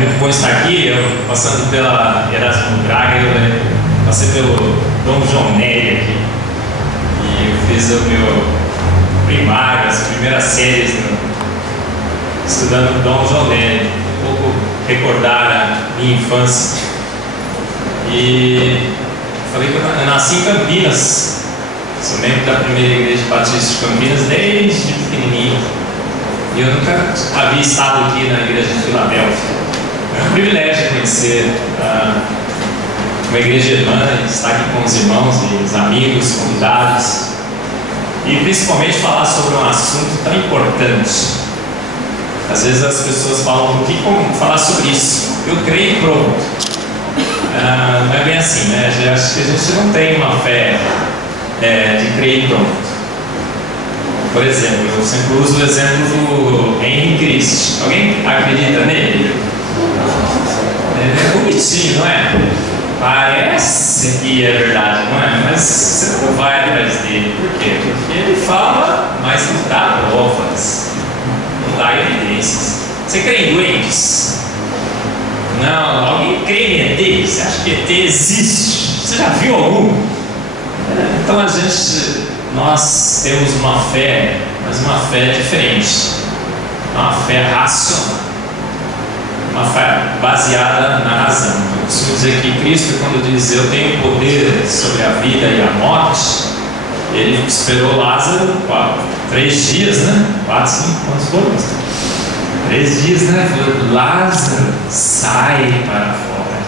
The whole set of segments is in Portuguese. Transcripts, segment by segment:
muito bom estar aqui. Eu, passando pela Erasmo Braga, eu passei pelo Dom João Nery aqui. E eu fiz o meu primário, as primeiras séries, estudando Dom João Nery. Um pouco recordar a minha infância. E falei que eu nasci em Campinas. Sou membro da primeira igreja batista de Campinas desde pequenininho. E eu nunca havia estado aqui na igreja de Filadélfia. É um privilégio conhecer uma igreja irmã, estar aqui com os irmãos e os amigos, convidados. E principalmente falar sobre um assunto tão importante. Às vezes as pessoas falam, por que falar sobre isso? Eu creio e pronto. Não é bem assim, né? Eu acho que a gente não tem uma fé de crer e pronto. Por exemplo, eu sempre uso o exemplo do Henry Christ. Alguém acredita nele? É bonitinho, não é? Parece que é verdade, não é? Mas você não vai atrás dele. Por quê? Porque ele fala, mas não dá provas, não dá evidências. Você crê em duendes? Não. Alguém crê em ET? Você acha que ET existe? Você já viu algum? Então nós temos uma fé, mas uma fé diferente, uma fé racional, uma fé baseada na razão. Eu costumo dizer que Cristo, quando diz eu tenho poder sobre a vida e a morte, ele esperou Lázaro 3 dias, né? 4, 5, quantos foram? 3 dias, né? Falou, Lázaro, sai para fora.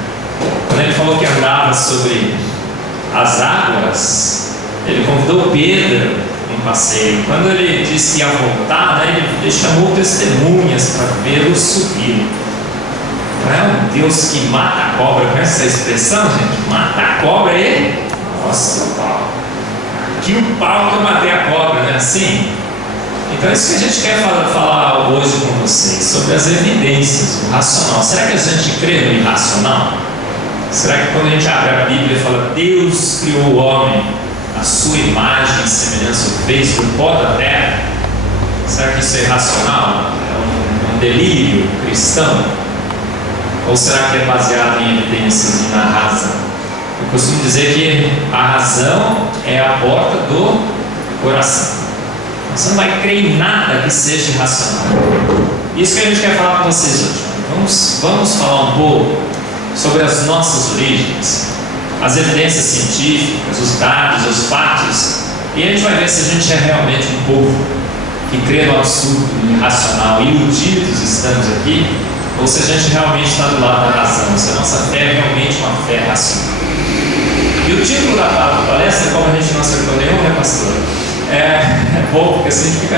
Quando ele falou que andava sobre as águas, ele convidou Pedro num passeio. Quando ele disse que ia voltar, né, ele chamou testemunhas para vê-lo subir. Não é um Deus que mata a cobra. Conhece essa expressão, gente? Mata a cobra e... Nossa, o pau. Que o pau que eu matei a cobra, não é assim? Então é isso que a gente quer falar hoje com vocês, sobre as evidências, o racional. Será que a gente crê no irracional? Será que quando a gente abre a Bíblia e fala Deus criou o homem, a sua imagem e semelhança o fez do pó da terra, será que isso é irracional? É um delírio cristão? Ou será que é baseado em evidências e na razão? Eu costumo dizer que a razão é a porta do coração. Você não vai crer em nada que seja irracional. Isso que a gente quer falar com vocês hoje. Vamos falar um pouco sobre as nossas origens, as evidências científicas, os dados, os fatos, e a gente vai ver se a gente é realmente um povo que crê no absurdo, no irracional, iludidos estamos aqui, ou se a gente realmente está do lado da razão, se a nossa fé é realmente uma fé racional. E o título da palestra, como a gente não acertou nenhum, né, pastor? É bom, porque assim a gente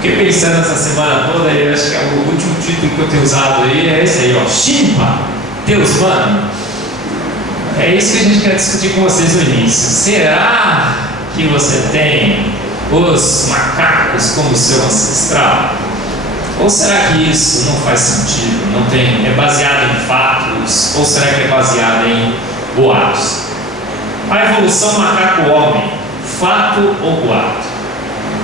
fiquei pensando essa semana toda, e acho que o último título que eu tenho usado aí é esse aí, ó, Chimpa, Deus mano. É isso que a gente quer discutir com vocês no início. Será que você tem os macacos como seu ancestral? Ou será que isso não faz sentido? Não tem, é baseado em fatos? Ou será que é baseado em boatos? A evolução macaco-homem, fato ou boato?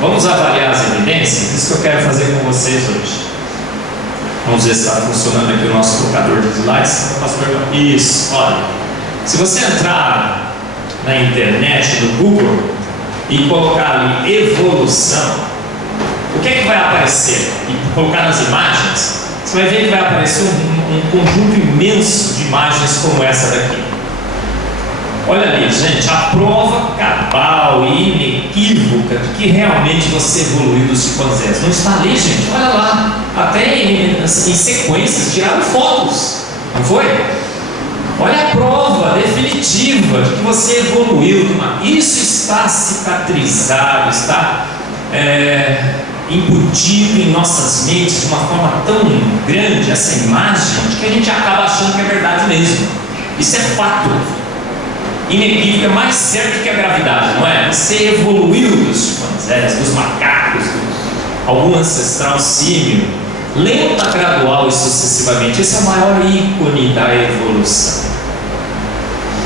Vamos avaliar as evidências? Isso que eu quero fazer com vocês hoje. Vamos ver se está funcionando aqui o nosso colocador de slides. Isso, olha. Se você entrar na internet, no Google, e colocar ali evolução, o que é que vai aparecer? E colocar nas imagens, você vai ver que vai aparecer um conjunto imenso de imagens como essa daqui. Olha ali, gente, a prova cabal e inequívoca de que realmente você evoluiu dos chimpanzés. Não está ali, gente, olha lá. Até em sequências tiraram fotos, não foi? Olha a prova definitiva de que você evoluiu. Isso está cicatrizado, está embutido em nossas mentes de uma forma tão grande, essa imagem, de que a gente acaba achando que é verdade mesmo. Isso é fato. Inequívoco, é mais certo que a gravidade, não é? Você evoluiu dos chimpanzés, dos macacos, algum ancestral símio, lenta, gradual e sucessivamente. Esse é o maior ícone da evolução.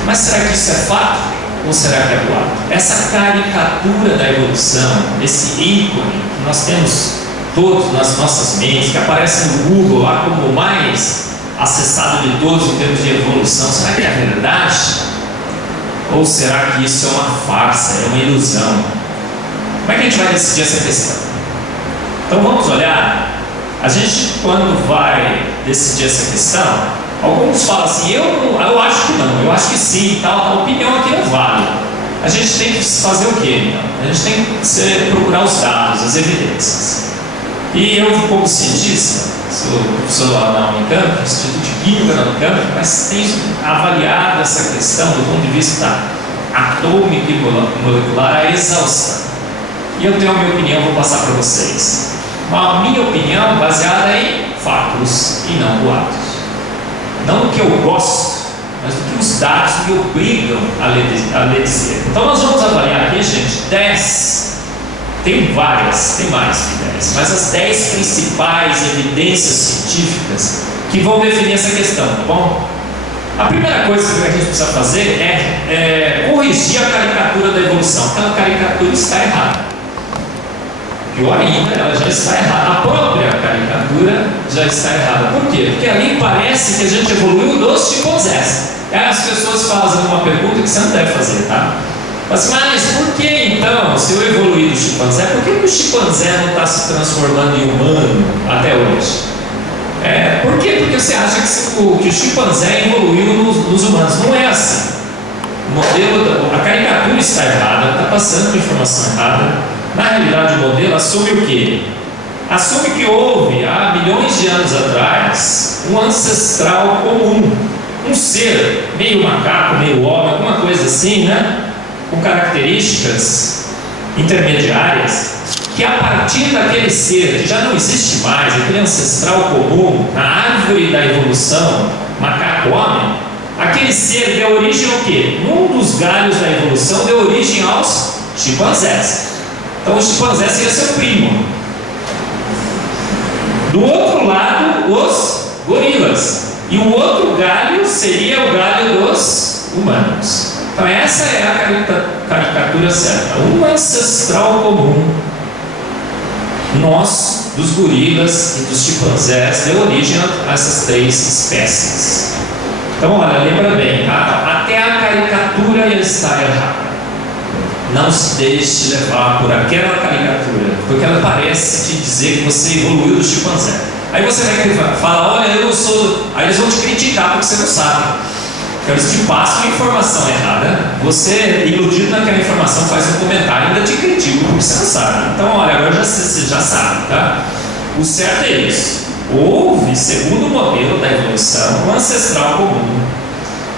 Mas será que isso é fato? Ou será que é boato? Essa caricatura da evolução, esse ícone que nós temos todos nas nossas mentes, que aparece no Google lá como o mais acessado de todos em termos de evolução, será que é verdade? Ou será que isso é uma farsa, é uma ilusão? Como é que a gente vai decidir essa questão? Então vamos olhar. A gente, quando vai decidir essa questão, alguns falam assim, eu acho que não, eu acho que sim, tal opinião aqui não vale. A gente tem que fazer o quê, então? A gente tem que procurar os dados, as evidências. E eu, como cientista, sou professor lá na Unicamp, Instituto de Química na Unicamp, mas tenho avaliado essa questão do ponto de vista atômico e molecular a exaustão. E eu tenho a minha opinião, vou passar para vocês. A minha opinião baseada em fatos e não boatos. Não do que eu gosto, mas do que os dados me obrigam a lhe dizer. Então nós vamos avaliar aqui, gente, 10, tem várias, tem mais que 10, mas as 10 principais evidências científicas que vão definir essa questão, tá bom? A primeira coisa que a gente precisa fazer é corrigir a caricatura da evolução. Aquela caricatura está errada. Pior ainda, ela já está errada. A própria caricatura já está errada. Por quê? Porque ali parece que a gente evoluiu dos chimpanzés. Aí as pessoas fazem uma pergunta que você não deve fazer, tá? Mas por que então, se eu evoluí do chimpanzé, por que o chimpanzé não está se transformando em humano até hoje? Por quê? Porque você acha que o chimpanzé evoluiu nos humanos. Não é assim. O modelo, a caricatura está errada, está passando informação errada. Na realidade, o modelo assume o quê? Assume que houve, há milhões de anos atrás, um ancestral comum, um ser, meio macaco, meio homem, alguma coisa assim, né? Com características intermediárias, que a partir daquele ser que já não existe mais, aquele ancestral comum, na árvore da evolução, macaco-homem, aquele ser deu origem ao quê? Um dos galhos da evolução deu origem aos chimpanzés. Então o chimpanzé seria seu primo. Do outro lado, os gorilas. E o outro galho seria o galho dos humanos. Então essa é a caricatura certa. Um ancestral comum, nós, dos gorilas e dos chimpanzés, deu origem a essas 3 espécies. Então olha, lembra bem, até a caricatura está errada. Não se deixe levar por aquela caricatura, porque ela parece te dizer que você evoluiu do chimpanzé. Aí você vai falar, olha, eu não sou. Aí eles vão te criticar porque você não sabe. Então eles te passam a informação errada, você, iludido naquela informação, faz um comentário e ainda te critica porque você não sabe. Então, olha, agora você já sabe, tá? O certo é isso. Houve, segundo o modelo da evolução, um ancestral comum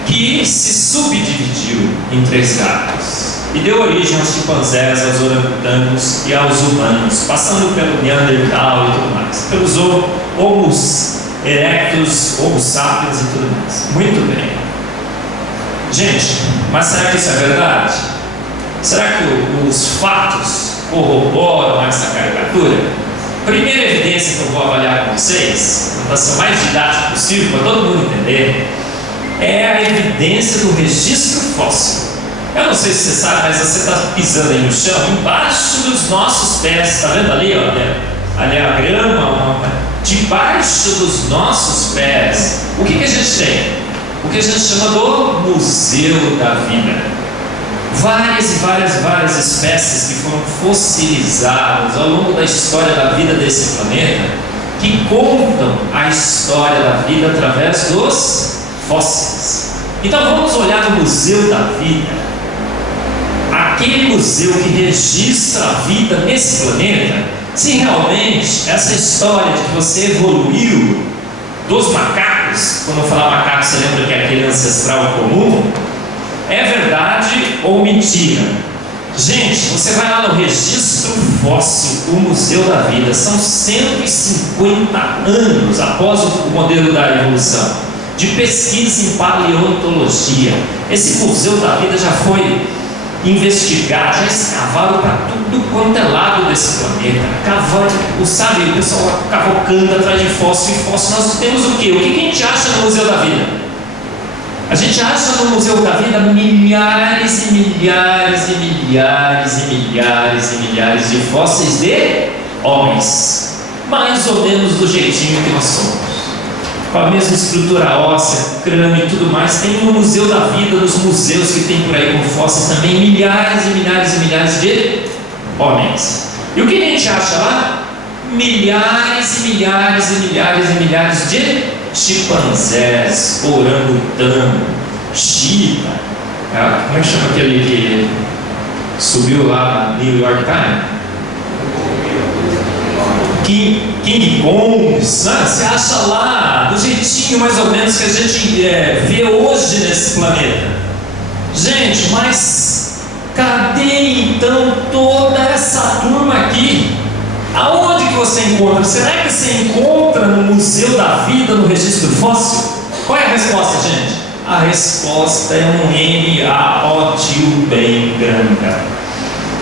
que se subdividiu em 3 galhos e deu origem aos chimpanzés, aos orangotangos e aos humanos, passando pelo Neandertal e tudo mais, pelos Homo erectus, Homo sapiens e tudo mais. Muito bem. Gente, mas será que isso é verdade? Será que os fatos corroboram essa caricatura? Primeira evidência que eu vou avaliar com vocês, para ser o mais didático possível, para todo mundo entender, é a evidência do registro fóssil. Eu não sei se você sabe, mas você está pisando aí no chão, embaixo dos nossos pés, está vendo ali? Ó, ali a grama, debaixo dos nossos pés. O que a gente tem? O que a gente chama do Museu da Vida. Várias e várias espécies que foram fossilizadas ao longo da história da vida desse planeta, que contam a história da vida através dos fósseis. Então vamos olhar no Museu da Vida, aquele museu que registra a vida nesse planeta, se realmente essa história de que você evoluiu dos macacos, quando eu falar macaco você lembra que é aquele ancestral comum, é verdade ou mentira? Gente, você vai lá no registro fóssil, o Museu da Vida, são 150 anos após o modelo da evolução, de pesquisa em paleontologia. Esse Museu da Vida já foi investigar, já escavaram para tudo quanto é lado desse planeta, cavando, sabe, o pessoal cavocando atrás de fóssil e fóssil. Nós temos o quê? O que a gente acha no Museu da Vida? A gente acha no Museu da Vida milhares e milhares e milhares e milhares e milhares de fósseis de homens, mais ou menos do jeitinho que nós somos. com a mesma estrutura óssea, crânio e tudo mais. Tem no Museu da Vida, nos museus que tem por aí com fósseis também, milhares e milhares e milhares de homens. E o que a gente acha lá? Milhares e milhares e milhares e milhares de chimpanzés, orangotango, cheetah. Como é que chama aquele que subiu lá na New York Times? King Kong, você acha lá do jeitinho mais ou menos que a gente vê hoje nesse planeta. Gente, mas cadê então toda essa turma aqui? Aonde que você encontra? Será que você encontra no Museu da Vida, no registro fóssil? Qual é a resposta, gente? A resposta é um M-A-O-T-U bem grande.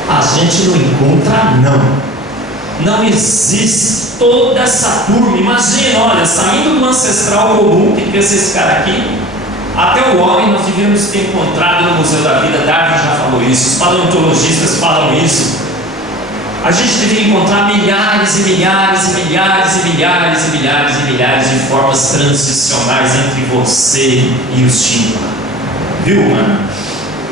A gente não encontra, não. Não existe toda essa turma. Imagina, olha, saindo do ancestral comum, que pensa esse cara aqui, até o homem nós devíamos ter encontrado no Museu da Vida. Darwin já falou isso, os paleontologistas falam isso. A gente deveria encontrar milhares e milhares e milhares e milhares e milhares e milhares de formas transicionais entre você e os chimpas. Viu, mano?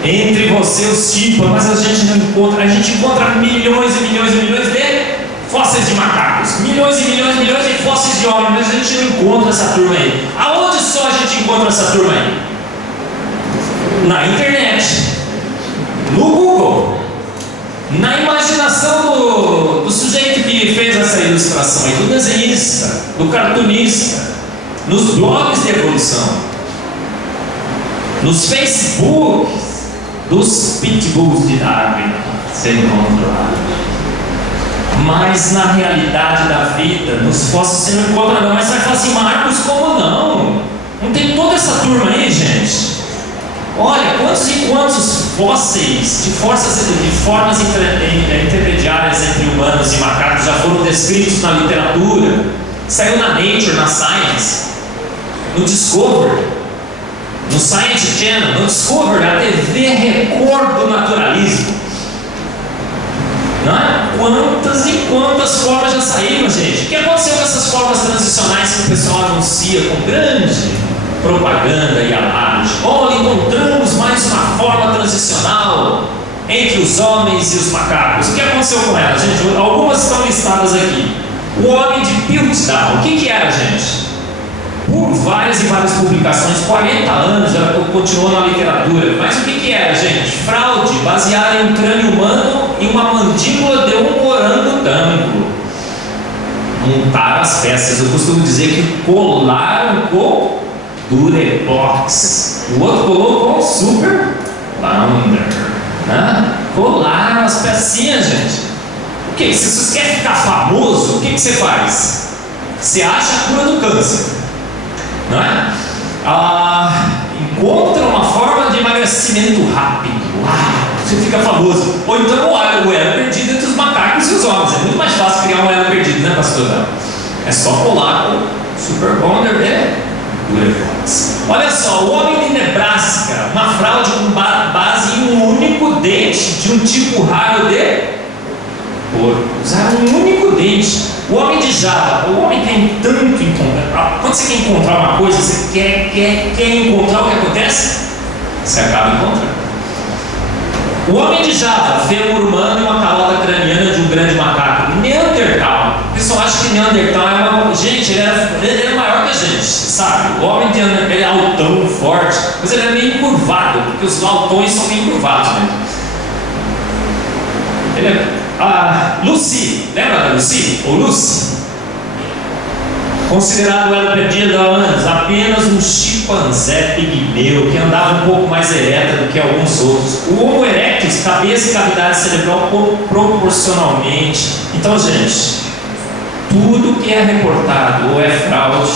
Entre você e os chimpas, mas a gente não encontra. A gente encontra milhões e milhões e milhões de fósseis de macacos, milhões e milhões e milhões de fósseis de homens, mas a gente não encontra essa turma aí. Aonde só a gente encontra essa turma aí? Na internet, no Google, na imaginação do sujeito que fez essa ilustração aí, do desenhista, do cartunista, nos blogs de evolução, nos Facebooks dos pitbulls de Darwin, você encontra lá. Mas na realidade da vida, nos fósseis você não encontra não. Mas você vai falar assim, Marcos, como não? Não tem toda essa turma aí, gente? Olha, quantos e quantos fósseis de formas intermediárias entre humanos e macacos já foram descritos na literatura? Saiu na Nature, na Science, no Discovery, no Science Channel, no Discovery, a TV Record do naturalismo. Não é? Quantas e quantas formas já saíram, gente? O que aconteceu com essas formas transicionais que o pessoal anuncia com grande propaganda e alarde? Olha, encontramos mais uma forma transicional entre os homens e os macacos. O que aconteceu com elas, gente? Algumas estão listadas aqui. O homem de Piltdown. O que era, gente? Por várias e várias publicações, 40 anos, ela continuou na literatura. Mas o que era, gente? Fraude, baseada em um crânio humano e uma mandíbula de um orangotango. Montaram as peças. Eu costumo dizer que colaram com Durepox. O outro colou com Super Bounder, né? Colaram as pecinhas, gente. O que? Se você quer ficar famoso, o que você faz? Você acha a cura do câncer, não é? Encontra uma forma de emagrecimento rápido. Você fica famoso. Ou então o elo perdido entre os macacos e os homens. É muito mais fácil criar um elo perdido, né, pastor? É só colar com Super Bounder e Durepox. Olha só, o homem de Nebraska, uma fraude com base em um único dente de um tipo raro de porco. Usaram um único dente. O homem de Java, o homem tem tanto encontrar. Quando você quer encontrar uma coisa, você quer encontrar, o que acontece? Você acaba encontrando. O homem de Java, fêmur humano e uma cauda craniana de um grande macaco. Neandertal. O pessoal acha que Neandertal é uma... Gente, ele era maior que a gente, sabe? O homem de Neandertal, ele é altão, forte, mas ele é meio encurvado, porque os altões são meio encurvados mesmo. Ele é... Lucy, lembra da Lucy? Ou Lucy? Considerado ela perdida há anos, apenas um chimpanzé pigmeu que andava um pouco mais ereta do que alguns outros. O Homo erectus, cabeça e cavidade cerebral proporcionalmente. Então, gente, tudo que é reportado ou é fraude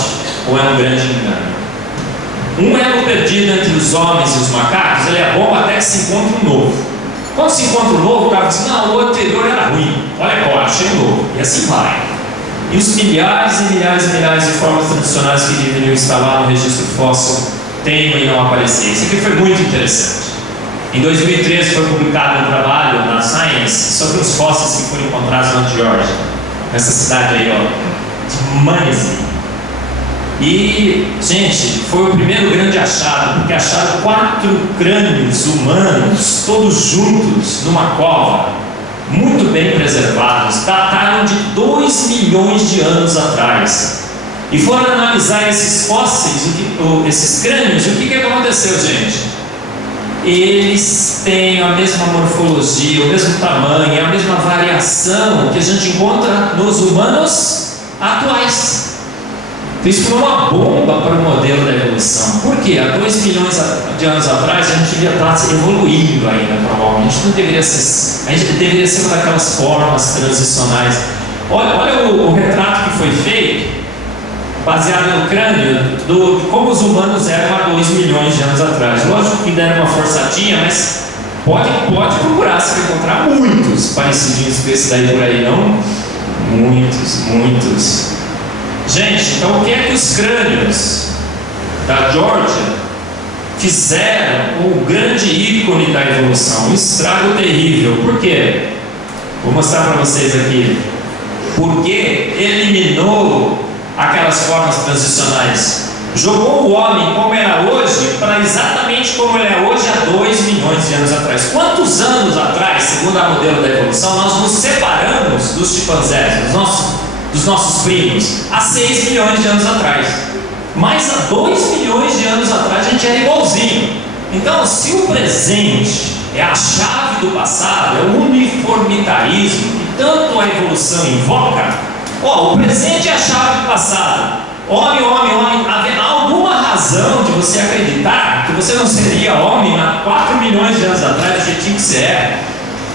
ou é um grande engano. Um elo perdido entre os homens e os macacos, ele é bom até que se encontre um novo. Quando se encontra um novo, o cara diz, não, o anterior era ruim, olha qual, achei um novo, e assim vai. E os milhares e milhares e milhares de formas tradicionais que deveriam estar lá no registro fóssil teimam em não aparecer. Isso aqui foi muito interessante. Em 2013 foi publicado um trabalho na Science sobre os fósseis que foram encontrados na Geórgia, nessa cidade aí, ó, de Manizzi. E, gente, foi o primeiro grande achado, porque acharam 4 crânios humanos, todos juntos, numa cova, muito bem preservados, dataram de 2 milhões de anos atrás. E foram analisar esses fósseis, esses crânios, e o que aconteceu, gente? Eles têm a mesma morfologia, o mesmo tamanho, a mesma variação que a gente encontra nos humanos atuais. Isso foi uma bomba para o modelo da evolução. Por quê? Há 2 milhões de anos atrás a gente devia estar evoluindo ainda, provavelmente. A gente deveria ser uma daquelas formas transicionais. Olha o retrato que foi feito, baseado no crânio, de como os humanos eram há 2 milhões de anos atrás. Lógico que deram uma forçadinha, mas pode procurar, você vai encontrar muitos parecidinhos com esse daí por aí, não? Muitos. Gente, então o que é que os crânios da Geórgia fizeram com o grande ícone da evolução? Um estrago terrível. Por quê? Vou mostrar para vocês aqui. Porque eliminou aquelas formas transicionais. Jogou o homem como era hoje para exatamente como ele é hoje há 2 milhões de anos atrás. Quantos anos atrás, segundo a modelo da evolução, nós nos separamos dos chimpanzés, dos nossos primos, há 6 milhões de anos atrás. Mas há 2 milhões de anos atrás a gente era igualzinho. Então, se o presente é a chave do passado, é o uniformitarismo que tanto a evolução invoca, o presente é a chave do passado. Homem, haverá alguma razão de você acreditar que você não seria homem há 4 milhões de anos atrás, do jeitinho que você é?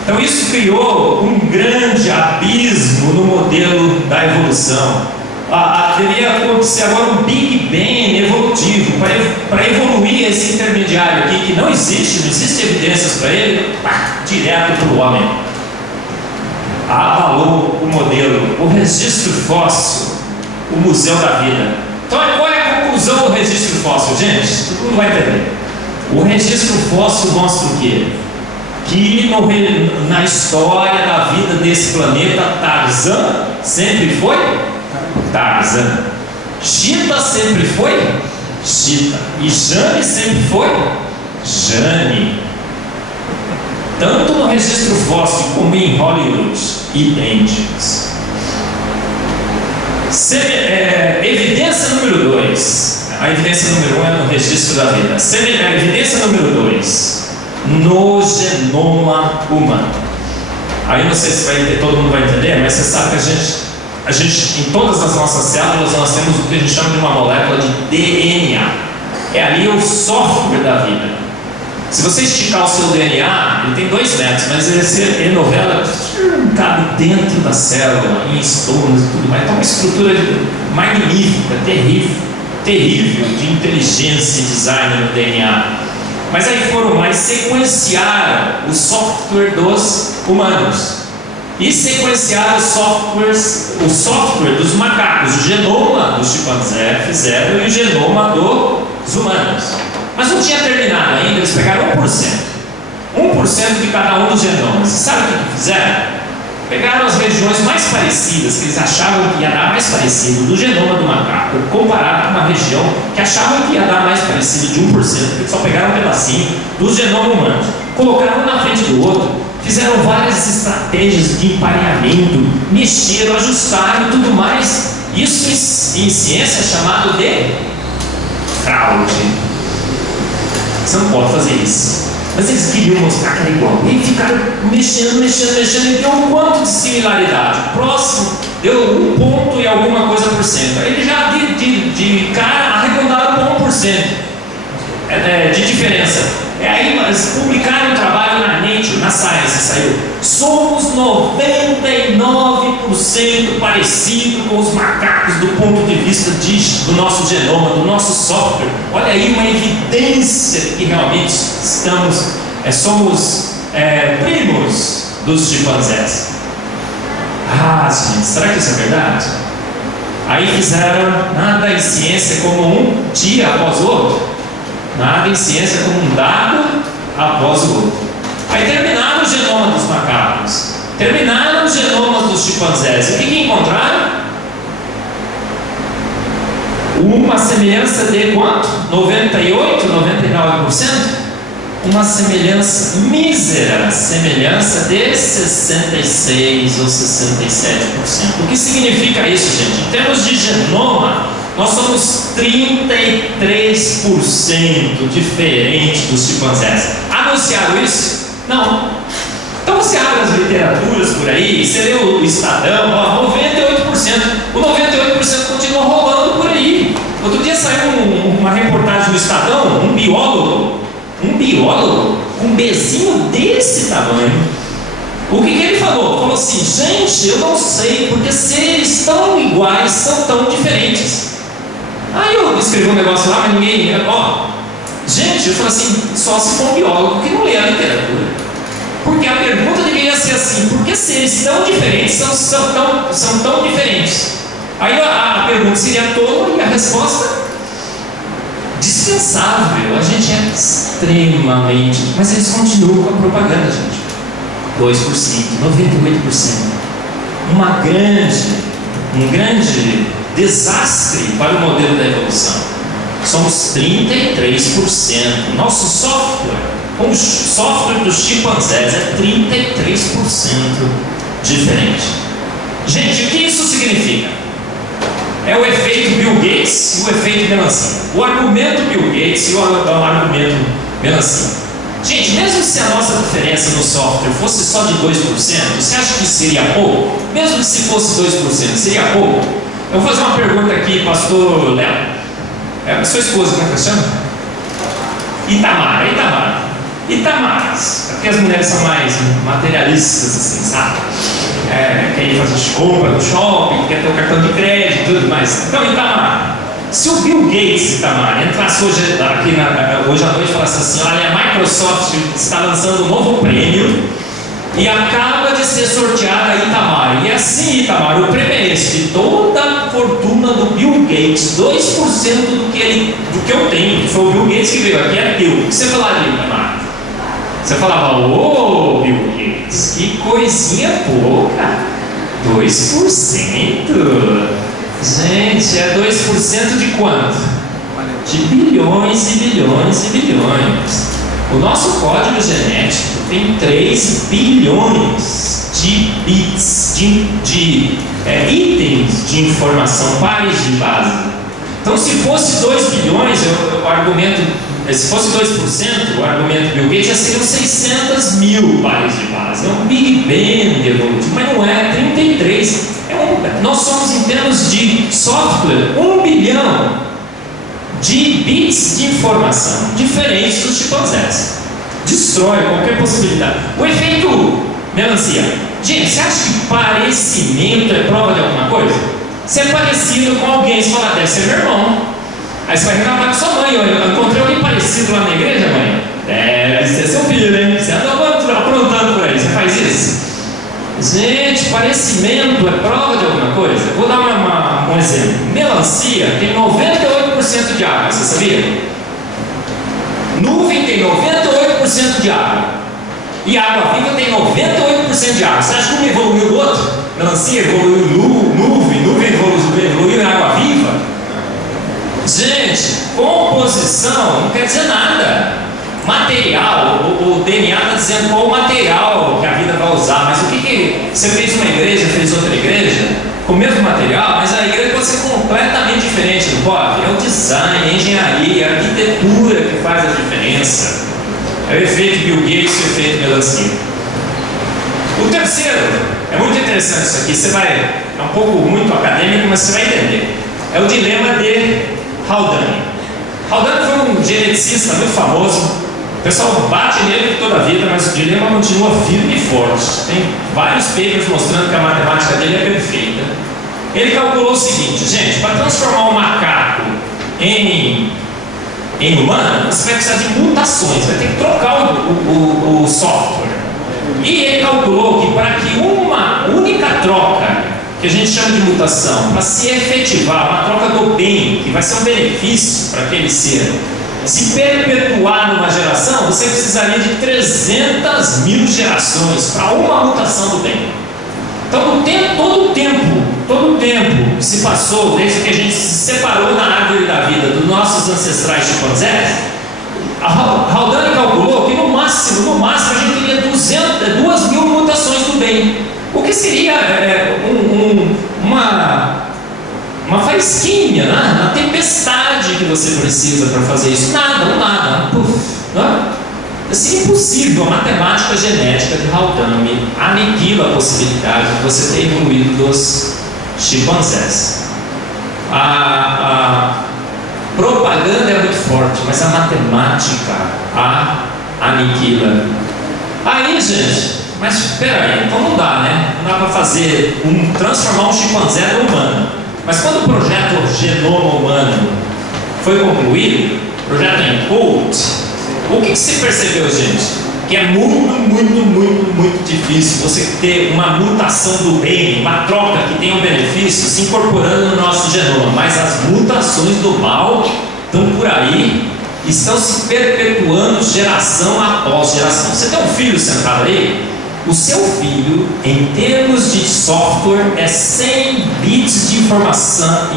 Então isso criou um grande abismo no modelo da evolução. Deveria acontecer agora um Big Bang evolutivo para evoluir esse intermediário aqui que não existe evidências para ele, direto para o homem. Abalou o modelo, o registro fóssil, o museu da vida. Então qual é a conclusão do registro fóssil, gente? Todo mundo vai entender. O registro fóssil mostra o quê? Que na história da vida desse planeta, Tarzan sempre foi Tarzan, Chita sempre foi Chita, e Jane sempre foi Jane. Tanto no registro fóssil como em Hollywood, idênticos. Evidência número 2. A evidência número 1 é no registro da vida. Evidência número 2, no genoma humano. Aí não sei se todo mundo vai entender, mas você sabe que a gente, em todas as nossas células, nós temos o que a gente chama de uma molécula de DNA. É ali o software da vida. Se você esticar o seu DNA, ele tem 2 metros, mas ele novela cabe dentro da célula, em estômagos e tudo mais. Então, uma estrutura magnífica, terrível de inteligência e design no DNA. Mas aí foram lá e sequenciaram o software dos humanos e sequenciaram o software dos macacos, o genoma do chimpanzé fizeram e o genoma dos humanos. Mas não tinha terminado ainda, eles pegaram 1% de cada um dos genomas. E sabe o que fizeram? Pegaram as regiões mais parecidas, que eles achavam que ia dar mais parecido do genoma do macaco, comparado com uma região que achavam que ia dar mais parecido de 1%, porque só pegaram um pedacinho do genoma humano, colocaram um na frente do outro, fizeram várias estratégias de empareamento, mexeram, ajustaram e tudo mais. Isso em ciência é chamado de fraude. Você não pode fazer isso. Mas eles queriam mostrar que era igual. E ficaram mexendo, e deu um quanto de similaridade. Próximo, deu 1 ponto e alguma coisa por cento. Aí eles já de cara arredondaram para 1% de diferença. Aí eles publicaram um trabalho na Nature, na Science, saiu. Somos 99% parecido com os macacos do ponto de vista do nosso genoma, do nosso software. Olha aí uma evidência de que realmente somos primos dos chimpanzés. Gente, será que isso é verdade? Aí fizeram nada em ciência como um dia após o outro. Nada em ciência como um dado após o outro. Aí terminaram o genoma dos macacos, terminaram os genomas dos chimpanzés. E o que encontraram? Uma semelhança de quanto? 98, 99%? Uma semelhança mísera, semelhança de 66 ou 67%. O que significa isso, gente? Em termos de genoma, nós somos 33% diferentes dos chimpanzés. Anunciaram isso? Não. Então você abre as literaturas por aí, você lê o Estadão, ó, 98%. O 98% continua rolando por aí. Outro dia saiu uma reportagem no Estadão, um biólogo, um bezinho desse tamanho. O que ele falou? Falou assim: gente, eu não sei porque seres tão iguais são tão diferentes. Aí eu escrevi um negócio lá, mas ninguém. Ó, gente, eu falei assim: só se for um biólogo que não lê a literatura. Porque a pergunta deveria ser assim: por que seres tão diferentes são tão diferentes? Aí a pergunta seria tola e a resposta dispensável. A gente é extremamente. Mas eles continuam com a propaganda, gente. 2%, 98%. Um grande desastre para o modelo da evolução. Somos 33%. Nosso software, o software dos chimpanzés é 33% diferente. Gente, o que isso significa? É o efeito Bill Gates e o efeito melancia. O argumento Bill Gates e o argumento melancia. Gente, mesmo se a nossa diferença no software fosse só de 2%, você acha que isso seria pouco? Mesmo que se fosse 2%, seria pouco? Eu vou fazer uma pergunta aqui, pastor Léo. É a sua esposa, como é que chama? Itamar. Porque as mulheres são mais materialistas, assim, sabe? Quer ir fazer compra no shopping, quer ter o cartão de crédito e tudo mais. Então, Itamar, se o Bill Gates, Itamar, entrasse hoje à noite e falasse assim: olha, a Microsoft está lançando um novo prêmio e acaba de ser sorteada a Itamar. E assim, Itamar, o prêmio é esse: de toda a fortuna do Bill Gates, 2% do que eu tenho, que foi o Bill Gates que veio aqui, é teu. O que você falaria, Itamar? Você falava: ô, Bill Gates, que coisinha pouca, 2%. Gente, é 2% de quanto? De bilhões e bilhões e bilhões. O nosso código genético tem 3 bilhões de bits, de itens de informação, pares de base. Então, se fosse 2 bilhões, o argumento, se fosse 2%, o argumento Bill Gates já seriam 600 mil pares de base. É um Big Bang evolutivo, mas não é, 33. Nós somos, em termos de software, 1 bilhão de bits de informação diferentes dos chimpanzés. Destrói qualquer possibilidade. O efeito melancia. Gente, você acha que parecimento é prova de alguma coisa? Você é parecido com alguém, você fala: deve ser meu irmão. Aí você vai reclamar com sua mãe: eu encontrei alguém parecido lá na igreja, mãe? Deve ser seu filho, hein? Você anda aprontando por aí, você faz isso? Gente, parecimento é prova de alguma coisa? Vou dar um exemplo. Melancia tem 98% de água, você sabia? Nuvem tem 98% de água. E água viva tem 98% de água. Você acha que um evoluiu do outro? Melancia evoluiu nuvem evoluiu em água viva? Gente, composição não quer dizer nada. Material, o DNA está dizendo qual o material que a vida vai usar, mas o que você fez uma igreja, fez outra igreja, com o mesmo material, mas a igreja pode ser completamente diferente, não pode? É o design, a engenharia, a arquitetura que faz a diferença. É o efeito Bill Gates e o efeito melancia. O terceiro, é muito interessante isso aqui, é um pouco muito acadêmico, mas você vai entender. É o dilema de Haldane. Haldane foi um geneticista muito famoso. O pessoal bate nele toda a vida, mas o dilema continua firme e forte. Tem vários papers mostrando que a matemática dele é perfeita. Ele calculou o seguinte: gente, para transformar um macaco em humano, você vai precisar de mutações, vai ter que trocar o software. E ele calculou que para que uma única troca, que a gente chama de mutação, para se efetivar, uma troca do bem, que vai ser um benefício para aquele ser, se perpetuar numa geração, você precisaria de 300 mil gerações para uma mutação do bem. Então, todo o tempo todo o tempo que se passou desde que a gente se separou na árvore da vida dos nossos ancestrais chimpanzés, a Haldane calculou que no máximo a gente teria 2.000 mutações do bem, o que seria uma faísquinha, né? Uma tempestade que você precisa para fazer isso. Nada, né? Assim, impossível. A matemática genética de Haldane aniquila a possibilidade de você ter evoluído dos chimpanzés. A propaganda é muito forte, mas a matemática a aniquila. Aí, gente, mas espera aí, então não dá, né? Não dá para transformar um chimpanzé no humano. Mas quando o projeto Genoma Humano foi concluído, o projeto ENCODE, o que se percebeu, gente? Que é muito difícil você ter uma mutação do bem, uma troca que tenha um benefício se incorporando no nosso genoma. Mas as mutações do mal estão por aí, estão se perpetuando geração após geração. Você tem um filho sentado aí? O seu filho, em termos de software, é 100 bits de informação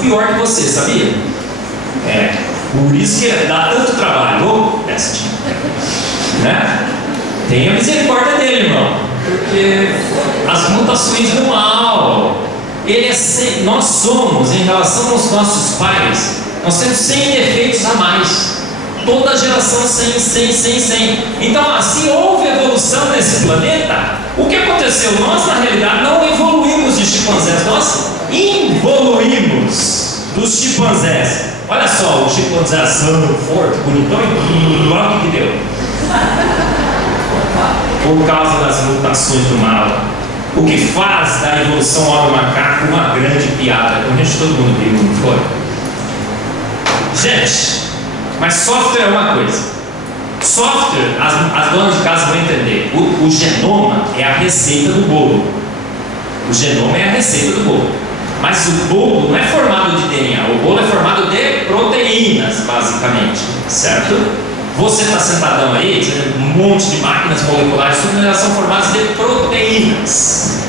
pior que você, sabia? Por isso que dá tanto trabalho. Né? Tenha misericórdia dele, irmão, porque as mutações do mal, nós somos, em relação aos nossos pais, nós temos 100 defeitos a mais. Toda geração 100. Então, assim, houve evolução nesse planeta. O que aconteceu? Nós, na realidade, não evoluímos de chimpanzés, nós involuímos dos chimpanzés. Olha só, o chimpanzézão forte, bonitão, e olha o que deu. Por causa das mutações do mal. O que faz da evolução homem-macaco uma grande piada. Como a gente, todo mundo viu, não foi? Gente, mas software é uma coisa. Software, as donas de casa vão entender. O genoma é a receita do bolo. O genoma é a receita do bolo. Mas o bolo não é formado de DNA. O bolo é formado de proteínas, basicamente. Certo? Você está sentadão aí, você tem um monte de máquinas moleculares, tudo elas são formadas de proteínas.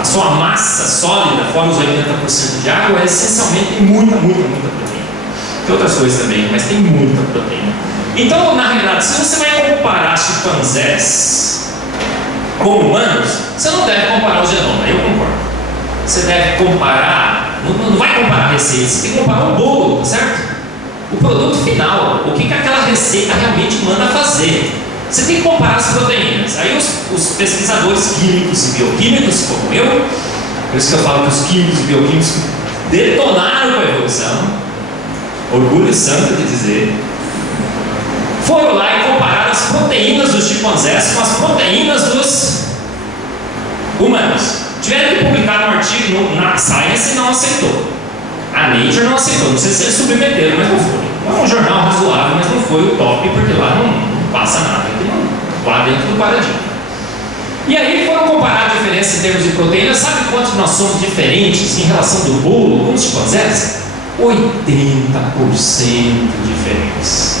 A sua massa sólida, fora os 80% de água, é essencialmente muita proteína. Tem outras coisas também, mas tem muita proteína. Então, na realidade, se você vai comparar chimpanzés com humanos, você não deve comparar o genoma, eu concordo. Você deve comparar, não vai comparar receitas, você tem que comparar o bolo, certo? O produto final, o que aquela receita realmente manda fazer. Você tem que comparar as proteínas. Aí os pesquisadores químicos e bioquímicos, como eu, por isso que eu falo que os químicos e bioquímicos detonaram a evolução, orgulho santo de dizer, foram lá e compararam as proteínas dos chimpanzés com as proteínas dos humanos. Tiveram que publicar um artigo na Science e não aceitou. A Nature não aceitou, não sei se eles submeteram, mas não foi. É um jornal razoável, mas não foi o top, porque lá não passa nada, lá dentro do paradigma. E aí foram comparar a diferença em termos de proteína. Sabe quanto nós somos diferentes em relação do bolo com os chimpanzés? 80% diferentes.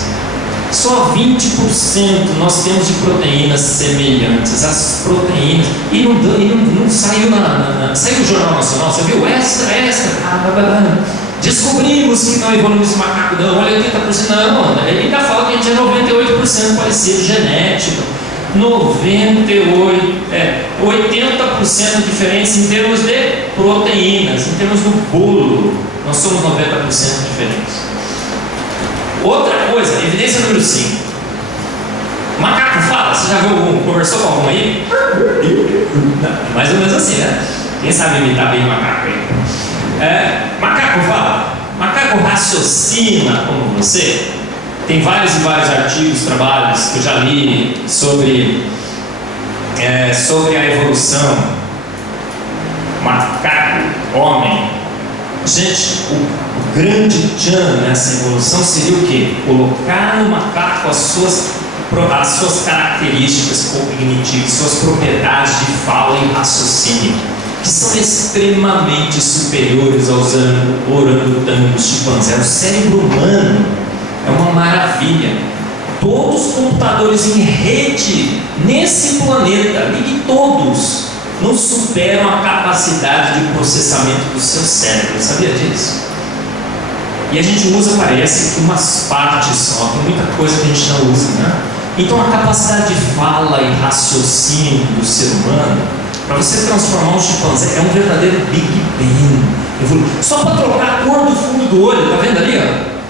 Só 20% nós temos de proteínas semelhantes. As proteínas. E não saiu saiu no Jornal Nacional, você viu? Descobrimos que não evoluímos esse macaco, não. Olha, 80%. Não, ele ainda fala que a gente é 98% parecido genético. 80% diferentes em termos de proteínas, em termos do bolo. Nós somos 90% diferentes. Outra coisa, evidência número 5. Macaco fala, você já viu conversou com algum aí? Mais ou menos assim, né? Quem sabe imitar bem macaco aí? Macaco fala, macaco raciocina como você. Tem vários e vários artigos, trabalhos que eu já li sobre a evolução. Macaco, homem. Gente, o grande tchan nessa evolução seria o quê? Colocar no macaco as suas características cognitivas, suas propriedades de fala e raciocínio, que são extremamente superiores aos orangotangos, chimpanzés. O cérebro humano é uma maravilha. Todos os computadores em rede nesse planeta, ligue todos, não superam a capacidade de processamento do seu cérebro. Sabia disso? E a gente usa, parece, umas partes só, tem muita coisa que a gente não usa, né? Então a capacidade de fala e raciocínio do ser humano, para você transformar um chimpanzé, é um verdadeiro Big Bang. Só para trocar a cor do fundo do olho, tá vendo ali? Ó?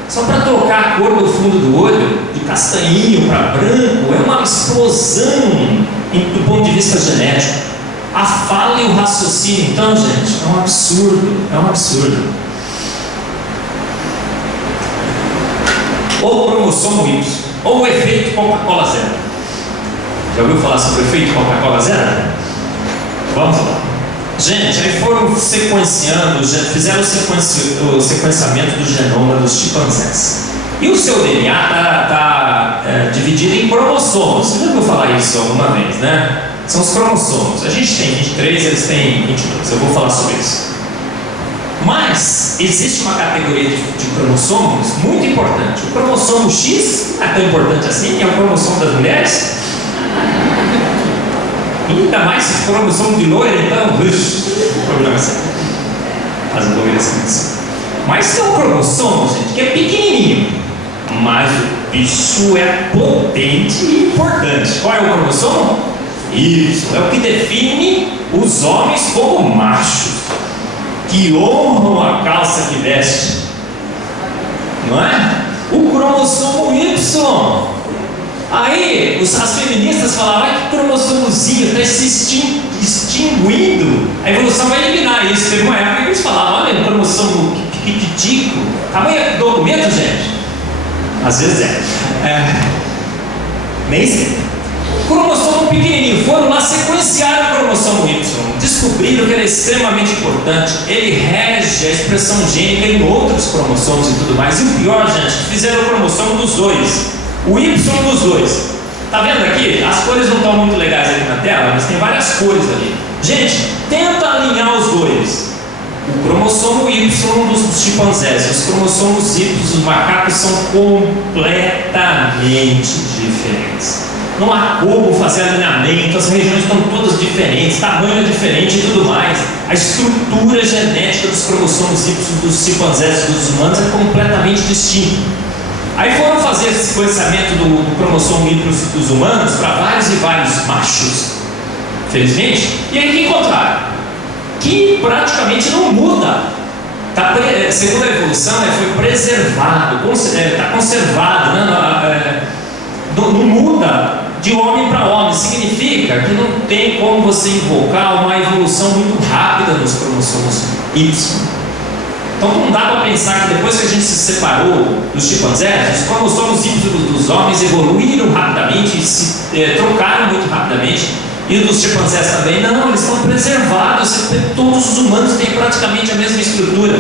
Só para trocar a cor do fundo do olho, de castanhinho para branco, é uma explosão do ponto de vista genético. A fala e o raciocínio, então, gente, é um absurdo, é um absurdo. Ou o cromossomo Y, ou o efeito Coca-Cola zero. Já ouviu falar sobre o efeito Coca-Cola zero? Vamos lá. Gente, aí foram sequenciando, fizeram o sequenciamento do genoma dos chimpanzés. E o seu DNA está dividido em cromossomos. Você já ouviu falar isso alguma vez, né? São os cromossomos. A gente tem 23, eles têm 22. Eu vou falar sobre isso. Mas existe uma categoria de cromossomos muito importante. O cromossomo X não é tão importante assim, que é o cromossomo das mulheres. Ainda mais se for cromossomo de loira, então, problema sério. As loiras são. Mas tem um cromossomo, gente, que é pequenininho, mas o bicho é potente e importante. Qual é o cromossomo? Isso, é o que define os homens como machos, que honram a calça que veste, não é? O cromossomo Y. Aí as feministas falavam, ai, que cromossomozinho, está se extinguindo, a evolução vai eliminar isso. Teve uma época que eles falavam, olha, o cromossomo piquitico, tamanho do documento, gente? Às vezes nem sei. Cromossomo pequenininho, foram lá sequenciar o cromossomo Y, descobriram que ele é extremamente importante, ele rege a expressão gênica em outros cromossomos e tudo mais. E o pior, gente, fizeram o cromossomo dos dois, o Y dos dois. Tá vendo aqui? As cores não estão muito legais aqui na tela, mas tem várias cores ali. Gente, tenta alinhar os dois. O cromossomo Y dos chimpanzés, os cromossomos Y dos macacos são completamente diferentes. Não há como fazer alinhamento, as regiões estão todas diferentes, tamanho é diferente e tudo mais. A estrutura genética dos cromossomos Y dos chimpanzés e dos humanos é completamente distinta. Aí foram fazer esse sequenciamento do cromossomo Y dos humanos para vários e vários machos, felizmente, e aí que encontraram? Que praticamente não muda. Segundo a evolução, foi preservado, está conservado, né? Não muda de homem para homem. Significa que não tem como você invocar uma evolução muito rápida nos cromossomos Y. Então não dá para pensar que depois que a gente se separou dos chimpanzés, os cromossomos Y dos homens evoluíram rapidamente e se trocaram muito rapidamente, e dos chimpanzés também. Não, eles estão preservados. Todos os humanos têm praticamente a mesma estrutura.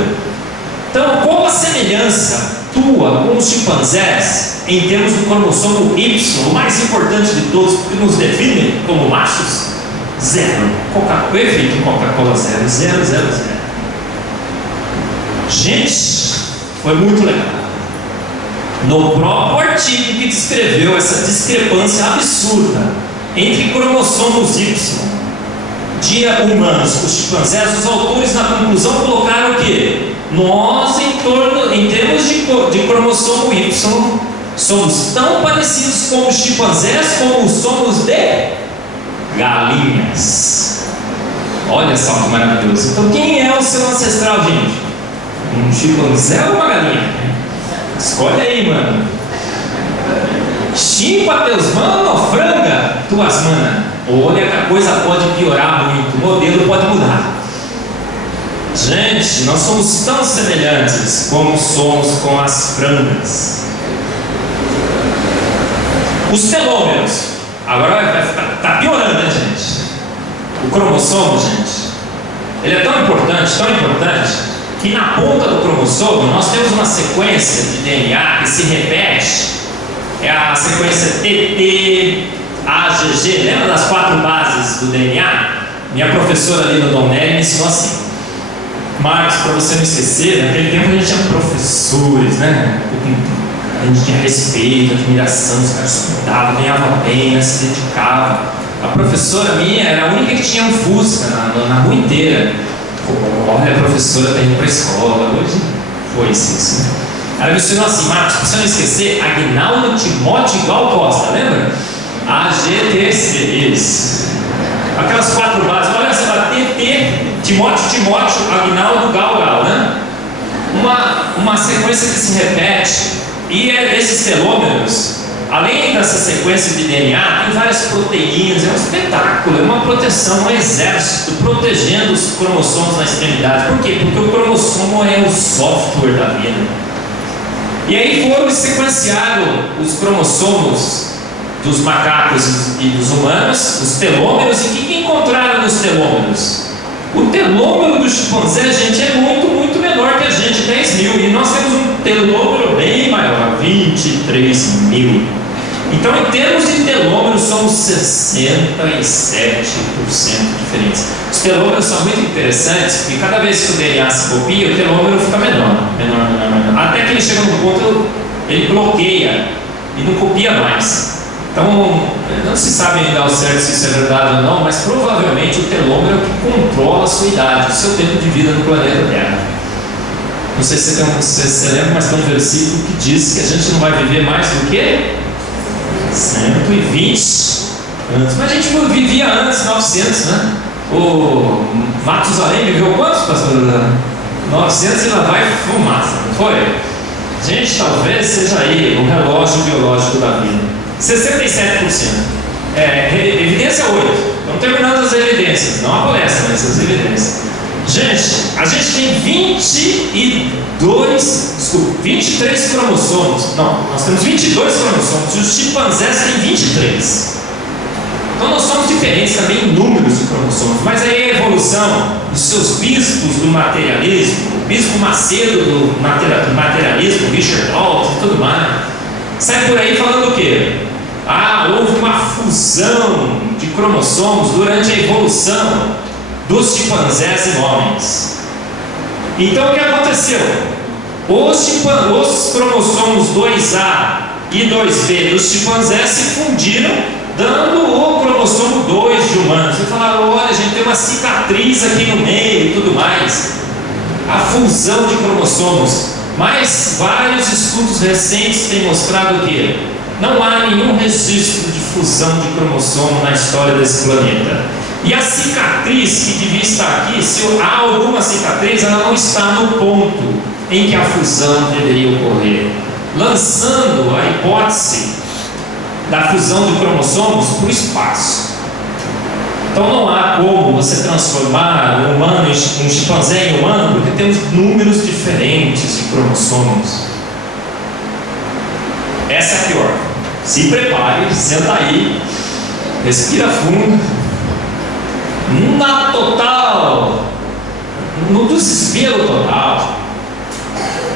Então, qual a semelhança tua com os chimpanzés em termos do cromossomo Y, o mais importante de todos, que nos define como machos? Zero. O efeito Coca-Cola zero. Zero, zero, zero. Gente, foi muito legal. No próprio artigo que descreveu essa discrepância absurda entre cromossomos Y de humanos, os chimpanzés, os autores na conclusão colocaram que nós, em termos de cromossomo Y, somos tão parecidos com os chimpanzés como somos de galinhas. Olha só que maravilhoso. Então quem é o seu ancestral, gente? Um chimpanzé ou uma galinha? Escolhe aí, mano. Chimpa teus mano ou franga tuas mana? Olha que a coisa pode piorar muito, o modelo pode mudar. Gente, nós somos tão semelhantes como somos com as frangas. Os telômeros. Agora tá piorando, né, gente? O cromossomo, gente, ele é tão importante, que na ponta do cromossomo nós temos uma sequência de DNA que se repete. É a sequência TT, AGG. Lembra das 4 bases do DNA? Minha professora ali no Dom Nery me ensinou assim. Marcos, para você não esquecer, naquele tempo a gente tinha professores, né? A gente tinha respeito, admiração, os caras estudavam, ganhavam bem, se dedicavam. A professora minha era a única que tinha um Fusca na rua inteira. Pô, olha, a professora tá indo pra escola. Hoje foi-se isso, né? Ela me ensinou assim: Marcos, pra você não esquecer, Aguinaldo Timóteo Gal Costa, lembra? AGTC, isso. Aquelas 4 bases, olha, você vai TT, Timóteo, Aguinaldo, Gal, né? Uma sequência que se repete. E esses telômeros, além dessa sequência de DNA, tem várias proteínas, é um espetáculo, é uma proteção, um exército protegendo os cromossomos na extremidade. Por quê? Porque o cromossomo é o software da vida. E aí foram sequenciados os cromossomos dos macacos e dos humanos, os telômeros, e o que encontraram nos telômeros? O telômero do chimpanzé, gente, é muito menor que a gente, 10 mil, e nós temos um telômero bem maior, 23 mil. Então, em termos de telômeros, somos 67% diferentes. Os telômeros são muito interessantes, porque cada vez que o DNA se copia, o telômero fica menor. Até que ele chega num ponto, ele bloqueia e não copia mais. Então, não se sabe ainda ao certo se isso é verdade ou não, mas provavelmente o telômero é o que controla a sua idade, o seu tempo de vida no planeta Terra. Não sei se você lembra, mas tem um versículo que diz que a gente não vai viver mais do que 120 anos. Mas a gente vivia antes, 900, né? O Matusalém viveu quantos, pastor? 900 e lá vai fumaça, não foi? Gente, talvez seja aí o relógio biológico da vida. 67%. Evidência 8. Estamos terminando as evidências. Não a palestra, mas as evidências. Gente, a gente tem 23 cromossomos. Não, nós temos 22 cromossomos. E os chimpanzés têm 23. Então nós somos diferentes também em números de cromossomos. Mas aí a evolução dos seus bispos do materialismo, o bispo Macedo do materialismo, Richard Dawkins e tudo mais, sai por aí falando o quê? Houve uma fusão de cromossomos durante a evolução dos chimpanzés e homens. Então o que aconteceu? Os cromossomos 2A e 2B dos chimpanzés se fundiram, dando o cromossomo 2 de humanos. E falaram: olha, a gente tem uma cicatriz aqui no meio e tudo mais. A fusão de cromossomos. Mas vários estudos recentes têm mostrado que não há nenhum registro de fusão de cromossomo na história desse planeta. E a cicatriz que devia estar aqui, se há alguma cicatriz, ela não está no ponto em que a fusão deveria ocorrer, lançando a hipótese da fusão de cromossomos para o espaço. Então não há como você transformar um humano um chimpanzé em humano, porque temos números diferentes de cromossomos. Essa é a pior. Se prepare, senta aí, respira fundo. Na total, no desespero total,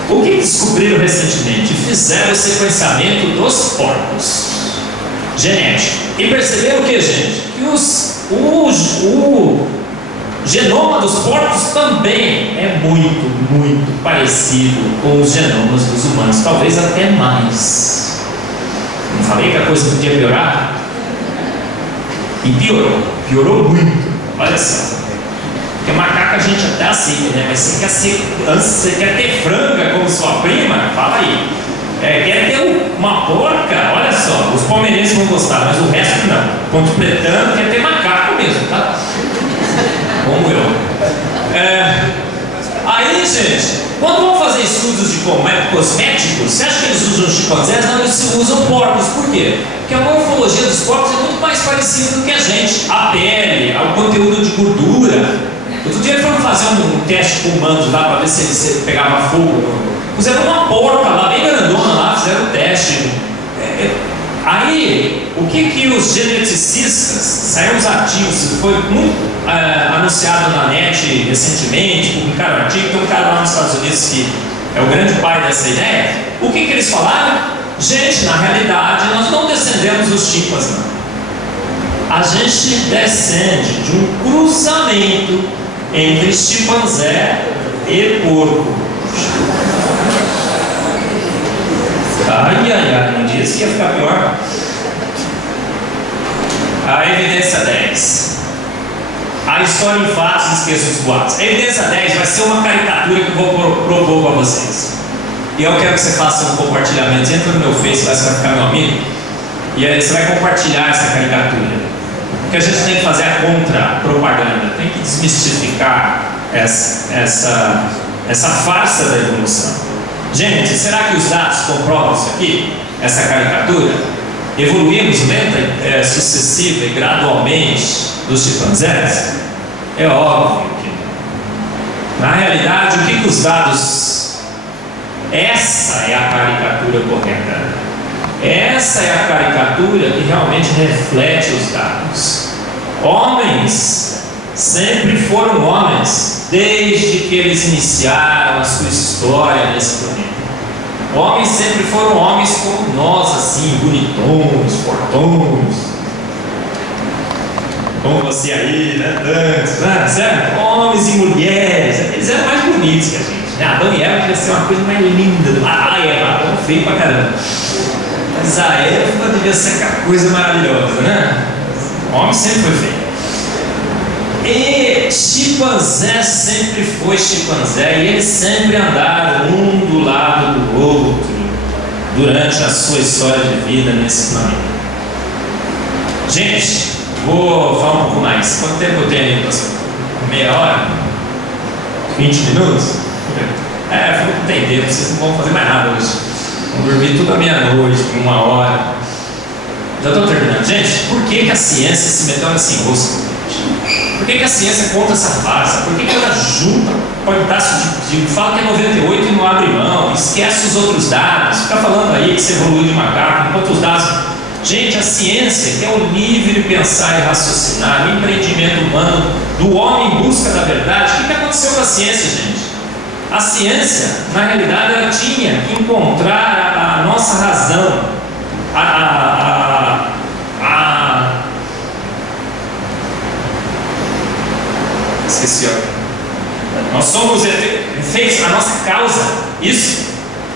o que descobriram recentemente? Fizeram o sequenciamento dos porcos genético e perceberam o que, gente? Que o genoma dos porcos também é muito parecido com os genomas dos humanos, talvez até mais. Não falei que a coisa podia piorar? E piorou muito. Olha só, porque macaco a gente até aceita, né? Mas você quer ter franga como sua prima? Fala aí. Quer ter uma porca? Olha só, os palmeirenses vão gostar, mas o resto não. Ponte Pretano quer ter macaco mesmo, tá? Como eu. Aí, gente, quando vão fazer estudos de cosméticos, você acha que eles usam chimpanzés? Não, eles usam porcos. Por quê? Porque a morfologia dos porcos é muito mais parecida do que a gente. A pele, o conteúdo de gordura. Outro dia foram fazer um teste com humanos lá para ver se pegava fogo. Puseram uma porca lá, bem grandona lá, fizeram o teste. Aí, o que os geneticistas, saíram os artigos, foi muito anunciado na net recentemente, publicaram um artigo, tem um cara lá nos Estados Unidos que é o grande pai dessa ideia. O que eles falaram? Gente, na realidade, nós não descendemos dos chimpas, não. A gente descende de um cruzamento entre chimpanzé e porco. Ai, não disse que ia ficar pior. A evidência 10. A história em fatos, esqueça os boatos. A evidência 10 vai ser uma caricatura que eu vou propor para vocês. E eu quero que você faça um compartilhamento. Entra no meu Face, você vai ficar meu amigo. E aí você vai compartilhar essa caricatura. Porque a gente tem que fazer a contra-propaganda. Tem que desmistificar essa farsa da evolução. Gente, será que os dados comprovam isso aqui? Essa caricatura? Evoluímos lenta, sucessiva e gradualmente dos chimpanzés? É óbvio que não. Na realidade, o que os dados... Essa é a caricatura correta. Essa é a caricatura que realmente reflete os dados. Homens sempre foram homens, desde que eles iniciaram a sua história nesse planeta. Homens sempre foram homens como nós, assim, bonitões, fortões. Como você aí, né? Dantes, né? Certo? Homens e mulheres, eles eram mais bonitos que a gente. Adão e Eva devia ser uma coisa mais linda. Eva, Adão feio pra caramba. Mas a Eva devia ser aquela coisa maravilhosa, né? O homem sempre foi feio. E chimpanzé sempre foi chimpanzé. E eles sempre andaram um do lado do outro durante a sua história de vida nesse planeta. Gente, vou falar um pouco mais. Quanto tempo eu tenho aí, pastor? Meia hora? 20 minutos? Não tem tempo, vocês não vão fazer mais nada hoje. Vão dormir tudo à meia-noite, 1 hora. Já estou terminando. Gente, por que a ciência se meteu nesse enrosco? Por que a ciência conta essa farsa? Por que ela junta pedaço de fala que é 98 e não abre mão, esquece os outros dados, fica falando aí que você evoluiu de macaco, enquanto os dados... Gente, a ciência, que é o livre pensar e raciocinar, o empreendimento humano do homem em busca da verdade. O que aconteceu com a ciência, gente? A ciência, na realidade, ela tinha que encontrar a nossa razão, esqueci, ó. Nós somos efeitos, a nossa causa. Isso.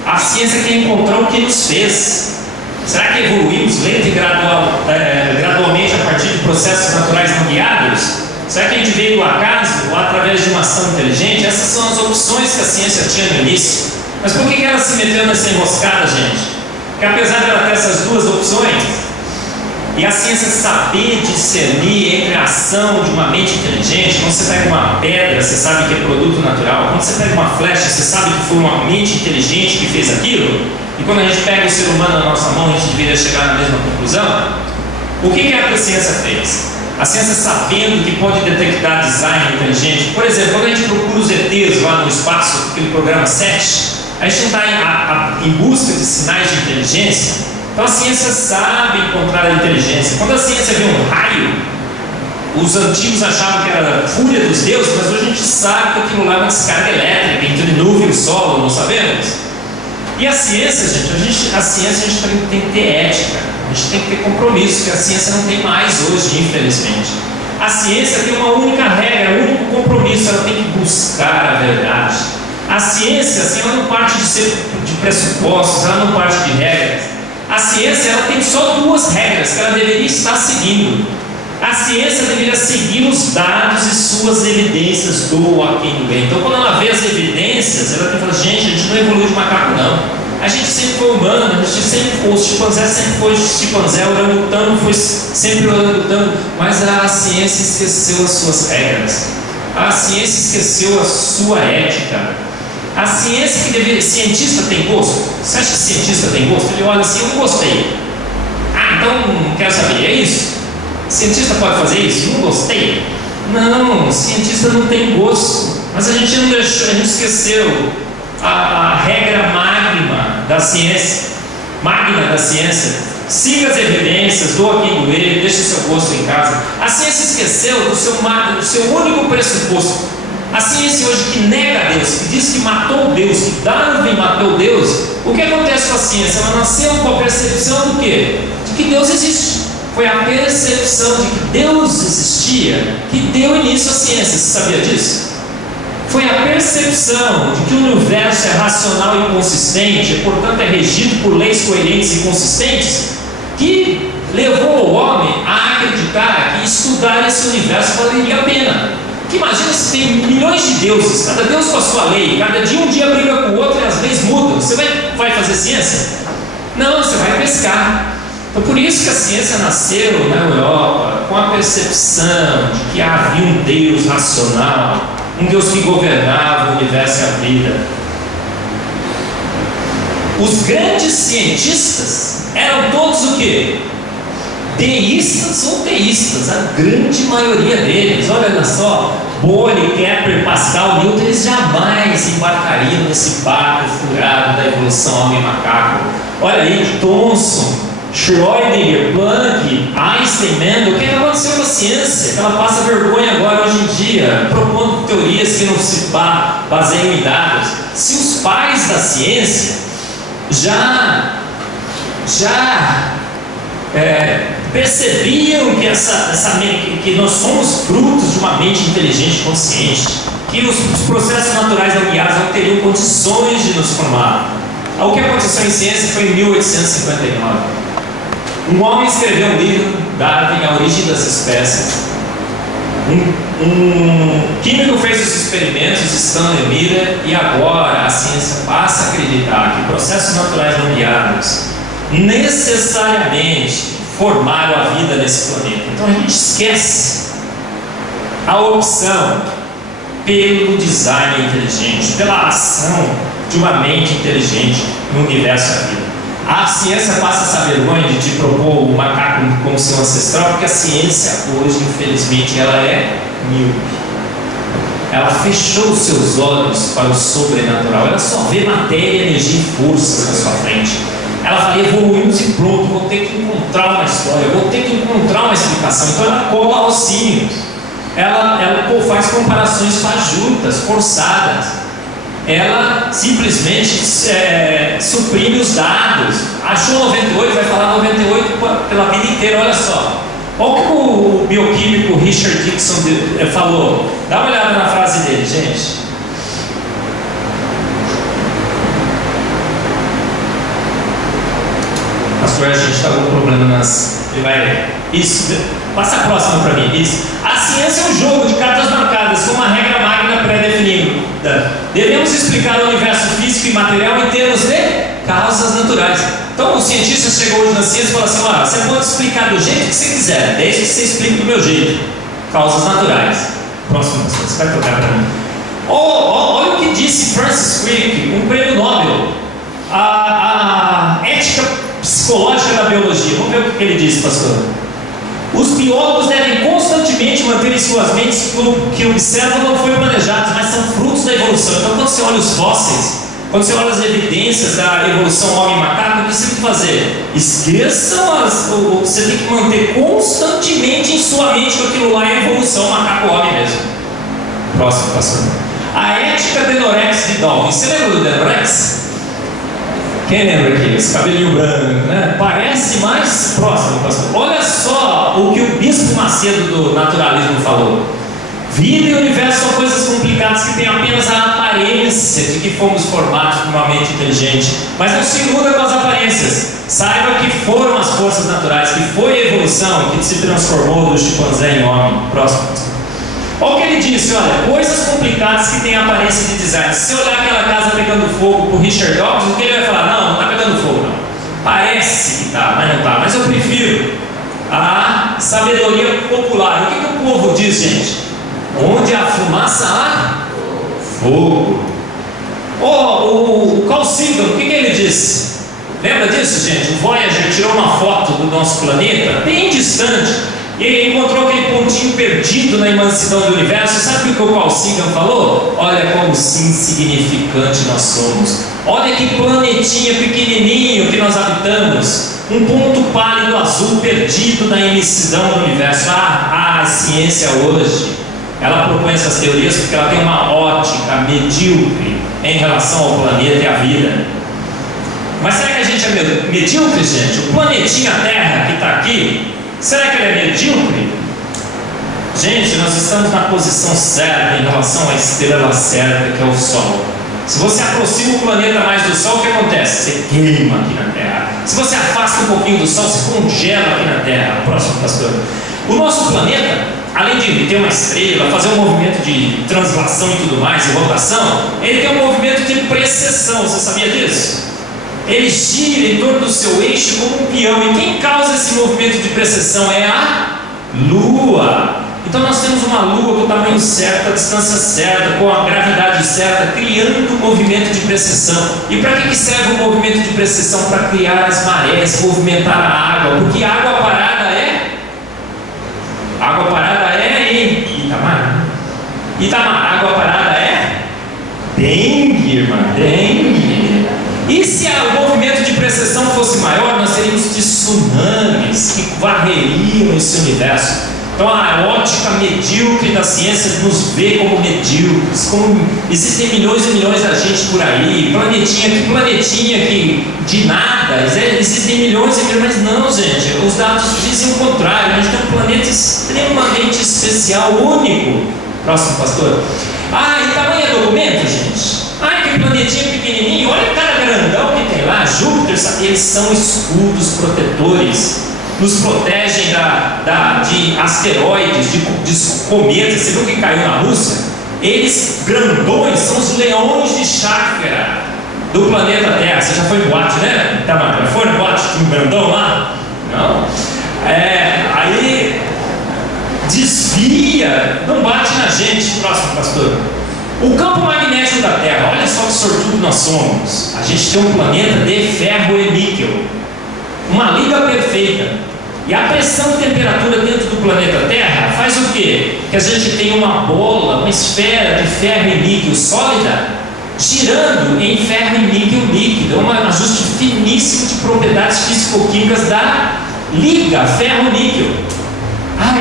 A ciência quer encontrar o que nos fez. Será que evoluímos lento e gradualmente a partir de processos naturais não guiados? Será que a gente veio do acaso ou através de uma ação inteligente? Essas são as opções que a ciência tinha no início. Mas por que ela se meteu nessa emboscada, gente? Porque apesar dela ter essas duas opções, e a ciência saber discernir entre a ação de uma mente inteligente, quando você pega uma pedra, você sabe que é produto natural. Quando você pega uma flecha, você sabe que foi uma mente inteligente que fez aquilo. E quando a gente pega o ser humano na nossa mão, a gente deveria chegar na mesma conclusão. O que a ciência fez? A ciência, sabendo que pode detectar design inteligente, por exemplo, quando a gente procura os ETs lá no espaço, aquele programa 7, a gente não está em busca de sinais de inteligência. Então a ciência sabe encontrar a inteligência. Quando a ciência vê um raio, os antigos achavam que era a fúria dos deuses, mas hoje a gente sabe que aquilo lá é uma descarga elétrica entre nuvem e o solo, não sabemos? E a ciência, gente, a ciência tem que ter ética, a gente tem que ter compromisso, que a ciência não tem mais hoje, infelizmente. A ciência tem uma única regra, um único compromisso, ela tem que buscar a verdade. A ciência, assim, ela não parte de pressupostos, ela não parte de regras. A ciência, ela tem só duas regras que ela deveria estar seguindo. A ciência deveria seguir os dados e suas evidências do aqui no bem. Então, quando ela vê as evidências, ela tem que falar: gente, a gente não evoluiu de macaco, não. A gente sempre foi humano, a gente sempre foi, os chimpanzés sempre foi chimpanzé, o orangotango foi sempre o orangotango, mas a ciência esqueceu as suas regras. A ciência esqueceu a sua ética. A ciência que deveria... Cientista tem gosto? Você acha que cientista tem gosto? Ele olha assim: eu não gostei. Então não quero saber, é isso? Cientista pode fazer isso? Não gostei? Não, cientista não tem gosto. Mas a gente não deixou, a gente esqueceu a regra magna da ciência. Siga as evidências, doa quem doer, deixe seu gosto em casa. A ciência esqueceu do seu único pressuposto. A ciência hoje que nega Deus, que diz que matou Deus, que Darwin matou Deus. O que acontece com a ciência? Ela nasceu com a percepção do quê? De que Deus existe. Foi a percepção de que Deus existia que deu início à ciência. Você sabia disso? Foi a percepção de que o universo é racional e consistente, e portanto é regido por leis coerentes e consistentes, que levou o homem a acreditar que estudar esse universo valeria a pena. Porque imagina se tem milhões de deuses, cada deus com a sua lei, cada dia um dia briga com o outro e as leis mudam. Você vai fazer ciência? Não, você vai pescar. Então por isso que a ciência nasceu na Europa, com a percepção de que havia um Deus racional, um Deus que governava o universo e a vida. Os grandes cientistas eram todos o quê? Deístas ou teístas, a grande maioria deles. Olha só, Boole, Kepler, Pascal, Newton, eles jamais embarcariam nesse barco furado da evolução homem-macaco. Olha aí, Thomson, Schrödinger, Planck, Einstein, Mendel. O que aconteceu com a ciência? Que ela passa vergonha agora hoje em dia, propondo teorias que não se baseiam em dados. Se os pais da ciência já percebiam que nós somos frutos de uma mente inteligente e consciente, que os processos naturais da guiados não teriam condições de nos formar. O que aconteceu em ciência foi em 1859. Um homem escreveu um livro, Darwin, A Origem das Espécies. Um químico fez os experimentos, Stanley Miller, e agora a ciência passa a acreditar que processos naturais não guiados necessariamente formaram a vida nesse planeta. Então a gente esquece a opção pelo design inteligente, pela ação de uma mente inteligente no universo da vida. A ciência passa essa vergonha de te propor o macaco como seu ancestral, porque a ciência hoje, infelizmente, ela é míope. Ela fechou os seus olhos para o sobrenatural. Ela só vê matéria, energia e forças na sua frente. Ela fala, evoluímos e pronto, vou ter que encontrar uma história, vou ter que encontrar uma explicação. Então ela cola ossinhos, ela faz comparações fajutas, forçadas, ela simplesmente suprime os dados. Achou 98, vai falar 98 pela vida inteira. Olha só, olha o que o bioquímico Richard Dixon falou. Dá uma olhada na frase dele, gente. Pastor, a gente está com um problema nas... Ele vai... Isso, passa a próxima para mim. Isso. A ciência é um jogo de cartas marcadas com uma regra magna pré-definida. Devemos explicar o universo físico e material em termos de causas naturais. Então o cientista chegou hoje na ciência e falou assim, olha, você pode explicar do jeito que você quiser, desde que você explique do meu jeito. Causas naturais. Próximo, pastor, você vai tocar para mim. Olha o que disse Francis Crick, um prêmio Nobel. A ética psicológica da biologia. Vamos ver o que ele disse, pastor. Os biólogos devem constantemente manter em suas mentes que o que observam não foi planejado, mas são frutos da evolução. Então, quando você olha os fósseis, quando você olha as evidências da evolução homem-macaco, o que você tem que fazer? Esqueçam você tem que manter constantemente em sua mente que aquilo lá é evolução macaco-homem mesmo. Próximo, pastor. A ética Denorex de Darwin. Você lembra do Denorex? Quem lembra aqui? Esse cabelinho branco, né? Parece mais próximo, pastor. Olha só o que o Bispo Macedo do naturalismo falou. Vida e universo são coisas complicadas que têm apenas a aparência de que fomos formados por uma mente inteligente, mas não se iluda com as aparências. Saiba que foram as forças naturais, que foi a evolução que se transformou do chimpanzé em homem. Próximo. Olha o que ele disse, olha, coisas complicadas que têm aparência de design. Se você olhar aquela casa pegando fogo por Richard Dawkins, o que ele vai falar? Não, não está pegando fogo, não. Parece que está, mas não está. Mas eu prefiro a sabedoria popular. O que o povo diz, gente? Onde há fumaça, há fogo. O Carl Sagan, o que ele disse? Lembra disso, gente? O Voyager tirou uma foto do nosso planeta, bem distante, e ele encontrou aquele pontinho perdido na imensidão do universo. Sabe o que o Carl Sagan falou? Olha como insignificante nós somos. Olha que planetinha pequenininho que nós habitamos. Um ponto pálido azul perdido na imensidão do universo. A ciência hoje, ela propõe essas teorias porque ela tem uma ótica medíocre em relação ao planeta e à vida. Mas será que a gente é medíocre, gente? O planetinha Terra que está aqui, será que ele é medíocre? Gente, nós estamos na posição certa em relação à estrela certa, que é o Sol. Se você aproxima o planeta mais do Sol, o que acontece? Você queima aqui na Terra. Se você afasta um pouquinho do Sol, você congela aqui na Terra. Próximo, pastor. O nosso planeta, além de ter uma estrela, fazer um movimento de translação e tudo mais, e rotação, ele tem um movimento de precessão. Você sabia disso? Ele gira em torno do seu eixo como um peão. E quem causa esse movimento de precessão é a Lua. Então nós temos uma Lua com o tamanho certo, a distância certa, com a gravidade certa, criando um movimento de precessão. E para que serve o movimento de precessão? Para criar as marés, movimentar a água. Porque água parada é em Itamar. Itamar, água parada é dengue, irmã, dengue. E se o movimento de precessão fosse maior, nós teríamos tsunamis que varreriam esse universo. Então a ótica medíocre da ciência nos vê como medíocres, como existem milhões e milhões de gente por aí, planetinha que de nada, existem milhões e milhões, mas não, gente, os dados dizem o contrário. A gente tem um planeta extremamente especial, único. Próximo, pastor. E tamanho é documento, gente? Que planetinha pequenininho, olha cada grandão que tem lá, Júpiter, eles são escudos protetores, nos protegem de asteroides, de cometas. Você viu que caiu na Rússia? Eles, grandões, são os leões de chácara do planeta Terra. Você já foi em boate, né? Já foi no boate com um grandão lá? Não? Aí desvia, não bate na gente. Próximo, pastor. O campo magnético da Terra, olha só que sortudo nós somos. A gente tem um planeta de ferro e níquel, uma liga perfeita. E a pressão e temperatura dentro do planeta Terra faz o quê? Que a gente tem uma bola, uma esfera de ferro e níquel sólida, girando em ferro e níquel líquido. É um ajuste finíssimo de propriedades físico-químicas da liga ferro-níquel.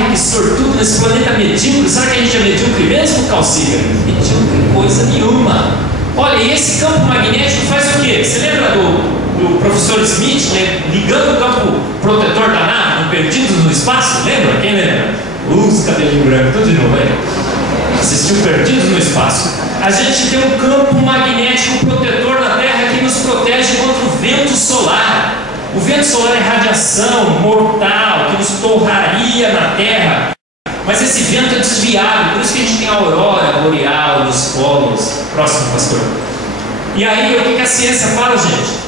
Que sortudo nesse planeta medíocre. Será que a gente é medíocre mesmo, Calcília? Medíocre coisa nenhuma. Olha, e esse campo magnético faz o quê? Você lembra do professor Smith, né, ligando o campo protetor da nave, no Perdidos no Espaço? Lembra? Quem lembra? Os cabelinhos brancos, tudo de novo aí. Assistiu Perdidos no Espaço. A gente tem um campo magnético protetor na Terra que nos protege contra o vento solar. O vento solar é radiação mortal que nos torraria na Terra, mas esse vento é desviado, por isso que a gente tem a aurora boreal nos polos. Próximo, pastor. E aí, o que a ciência fala, gente?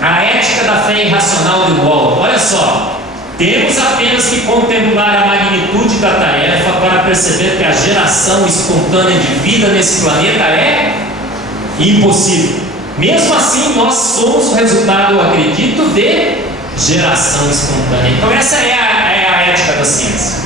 A ética da fé irracional de Walt. Olha só, temos apenas que contemplar a magnitude da tarefa para perceber que a geração espontânea de vida nesse planeta é impossível. Mesmo assim, nós somos o resultado, eu acredito, de geração espontânea. Então essa é a ética da ciência.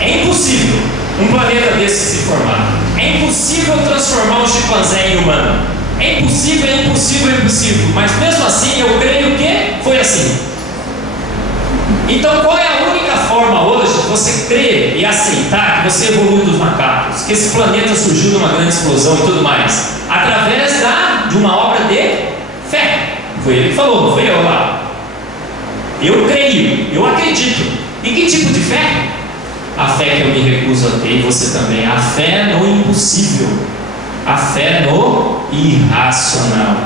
É impossível um planeta desse se formar. É impossível transformar um chimpanzé em humano. É impossível, é impossível, é impossível. Mas mesmo assim, eu creio que foi assim. Então qual é a única forma hoje de você crer e aceitar que você evoluiu dos macacos, que esse planeta surgiu de uma grande explosão e tudo mais? Através de uma obra de fé. Foi ele que falou, não foi eu lá. Eu creio, eu acredito. E que tipo de fé? A fé que eu me recuso a ter, e você também. A fé no impossível. A fé no irracional.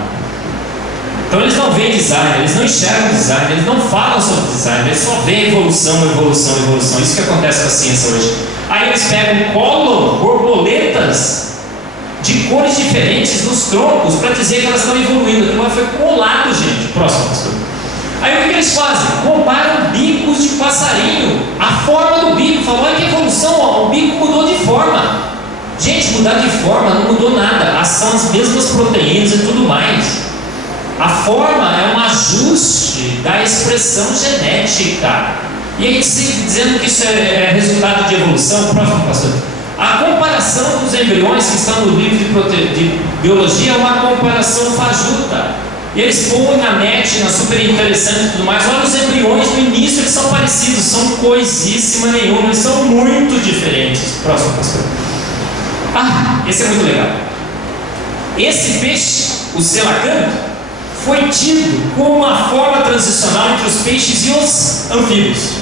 Então eles não veem design, eles não enxergam design, eles não falam sobre design, eles só veem evolução, evolução, evolução. Isso que acontece com a ciência hoje. Aí eles pegam borboletas de cores diferentes nos troncos para dizer que elas estão evoluindo. Então foi colado, gente. Próximo, pastor. Aí o que eles fazem? Comparam bicos de passarinho. A forma do bico. Falam, olha que evolução, ó, o bico mudou de forma. Gente, mudar de forma não mudou nada. São as mesmas proteínas e tudo mais. A forma é um ajuste da expressão genética. E aí dizendo que isso é resultado de evolução. Próximo, pastor. A comparação dos embriões que estão no livro de biologia é uma comparação fajuta. E eles põem na net, na super interessante e tudo mais. Olha os embriões no início, eles são parecidos, são coisíssima nenhuma, eles são muito diferentes. Próximo, pastor. Esse é muito legal. Esse peixe, o selacanto, foi tido como uma forma transicional entre os peixes e os anfíbios.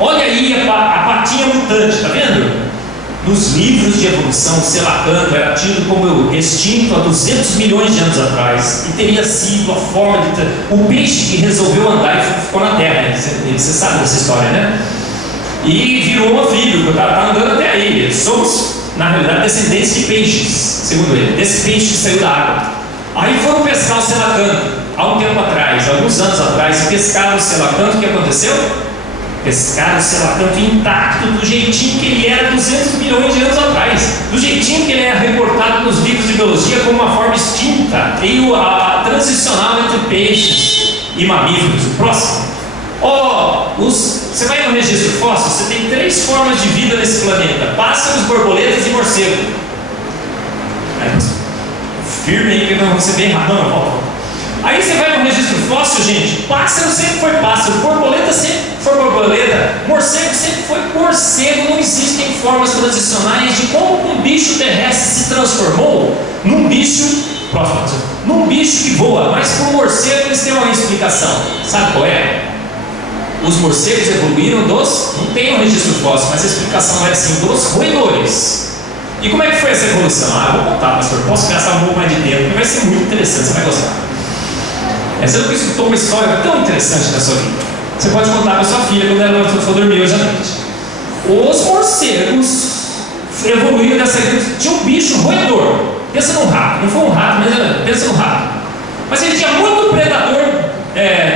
Olha aí a patinha mutante, tá vendo? Nos livros de evolução, o selacanto era tido como extinto há 200 milhões de anos atrás e teria sido a forma de... o peixe que resolveu andar e ficou na terra. Você sabe dessa história, né? e virou um anfíbio, está andando até aí. Somos, na realidade, descendentes de peixes, segundo ele, desse peixe que saiu da água. Aí foram pescar o selacanto, há um tempo atrás, alguns anos atrás, pescaram o selacanto. O que aconteceu? Pescaram o selacanto intacto, do jeitinho que ele era 200 milhões de anos atrás, do jeitinho que ele é reportado nos livros de biologia como uma forma extinta, e a transicional entre peixes e mamíferos. O próximo. Você vai no registro fóssil, você tem 3 formas de vida nesse planeta: pássaros, borboletas e morcego. Firme aí que nós vamos ser bem rápido. Aí você vai no registro fóssil, gente, pássaro sempre foi pássaro, borboleta sempre foi borboleta, morcego sempre foi morcego. Não existem formas transicionais de como um bicho terrestre se transformou num bicho que voa. Mas para o morcego eles têm uma explicação. Sabe qual é? Os morcegos evoluíram não tem um registro fóssil, mas a explicação é assim, dos roedores. E como é que foi essa evolução? Vou contar, pastor, posso gastar um pouco mais de tempo, porque vai ser muito interessante, você vai gostar. Você nunca escutou uma história tão interessante da sua vida. Você pode contar para sua filha quando ela for dormir hoje à noite. Os morcegos evoluíram dessa. Tinha um bicho roedor. Pensa num rato, não foi um rato, mas pensa num rato. Mas ele tinha muito predador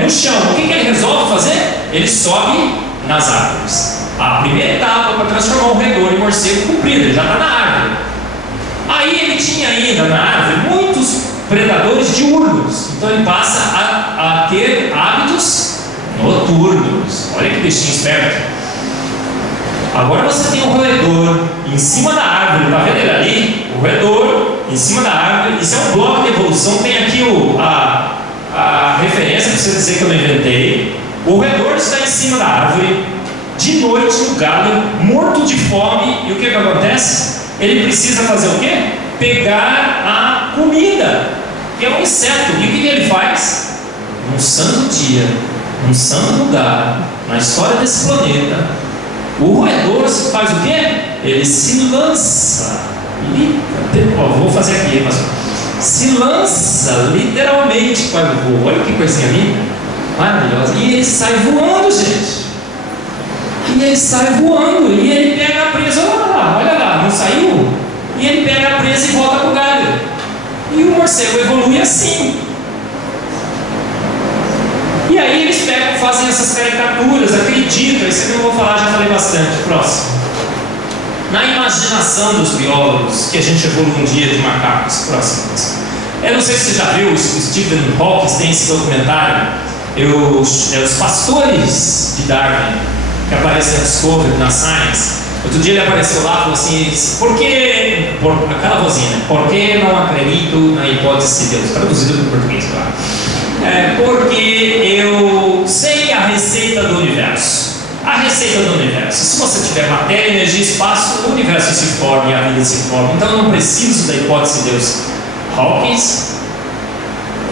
no chão. O que ele resolve fazer? Ele sobe nas árvores. A primeira etapa para transformar um roedor em morcego cumprida, ele já está na árvore. Aí ele tinha ainda na árvore muitos predadores diurnos, então ele passa a ter hábitos noturnos. Olha que bichinho esperto. Agora você tem um roedor em cima da árvore, está vendo ele ali? O roedor em cima da árvore. Isso é um bloco de evolução. Tem aqui a referência para você dizer que eu não inventei. O roedor está em cima da árvore de noite no galho, morto de fome, e o que acontece? Ele precisa fazer o quê? Pegar a comida, que é um inseto. E o que ele faz? Num santo dia, num santo lugar, na história desse planeta, o roedor faz o quê? Ele se lança. Vou fazer aqui, pastor. Se lança literalmente para o voo. Olha que coisinha linda, maravilhosa. E ele sai voando, gente. E ele sai voando, e ele pega a presa. Olha lá, não saiu? E ele pega a presa e volta para o galho. E o morcego evolui assim. E aí eles pegam, fazem essas caricaturas, acreditam. Isso aqui eu não vou falar, já falei bastante. Próximo. Na imaginação dos biólogos, que a gente evolui um dia de macacos. Próximo. Eu não sei se você já viu, o Stephen Hawking tem esse documentário. Os pastores de Darwin, que aparece na Discovery, na Science. Outro dia ele apareceu lá e falou assim: aquela vozinha, né? Por que não acredito na hipótese de Deus? Traduzido para o português, claro. Porque eu sei a receita do universo. A receita do universo: se você tiver matéria, energia e espaço, o universo se forma e a vida se forma. Então eu não preciso da hipótese de Deus. Hawkins,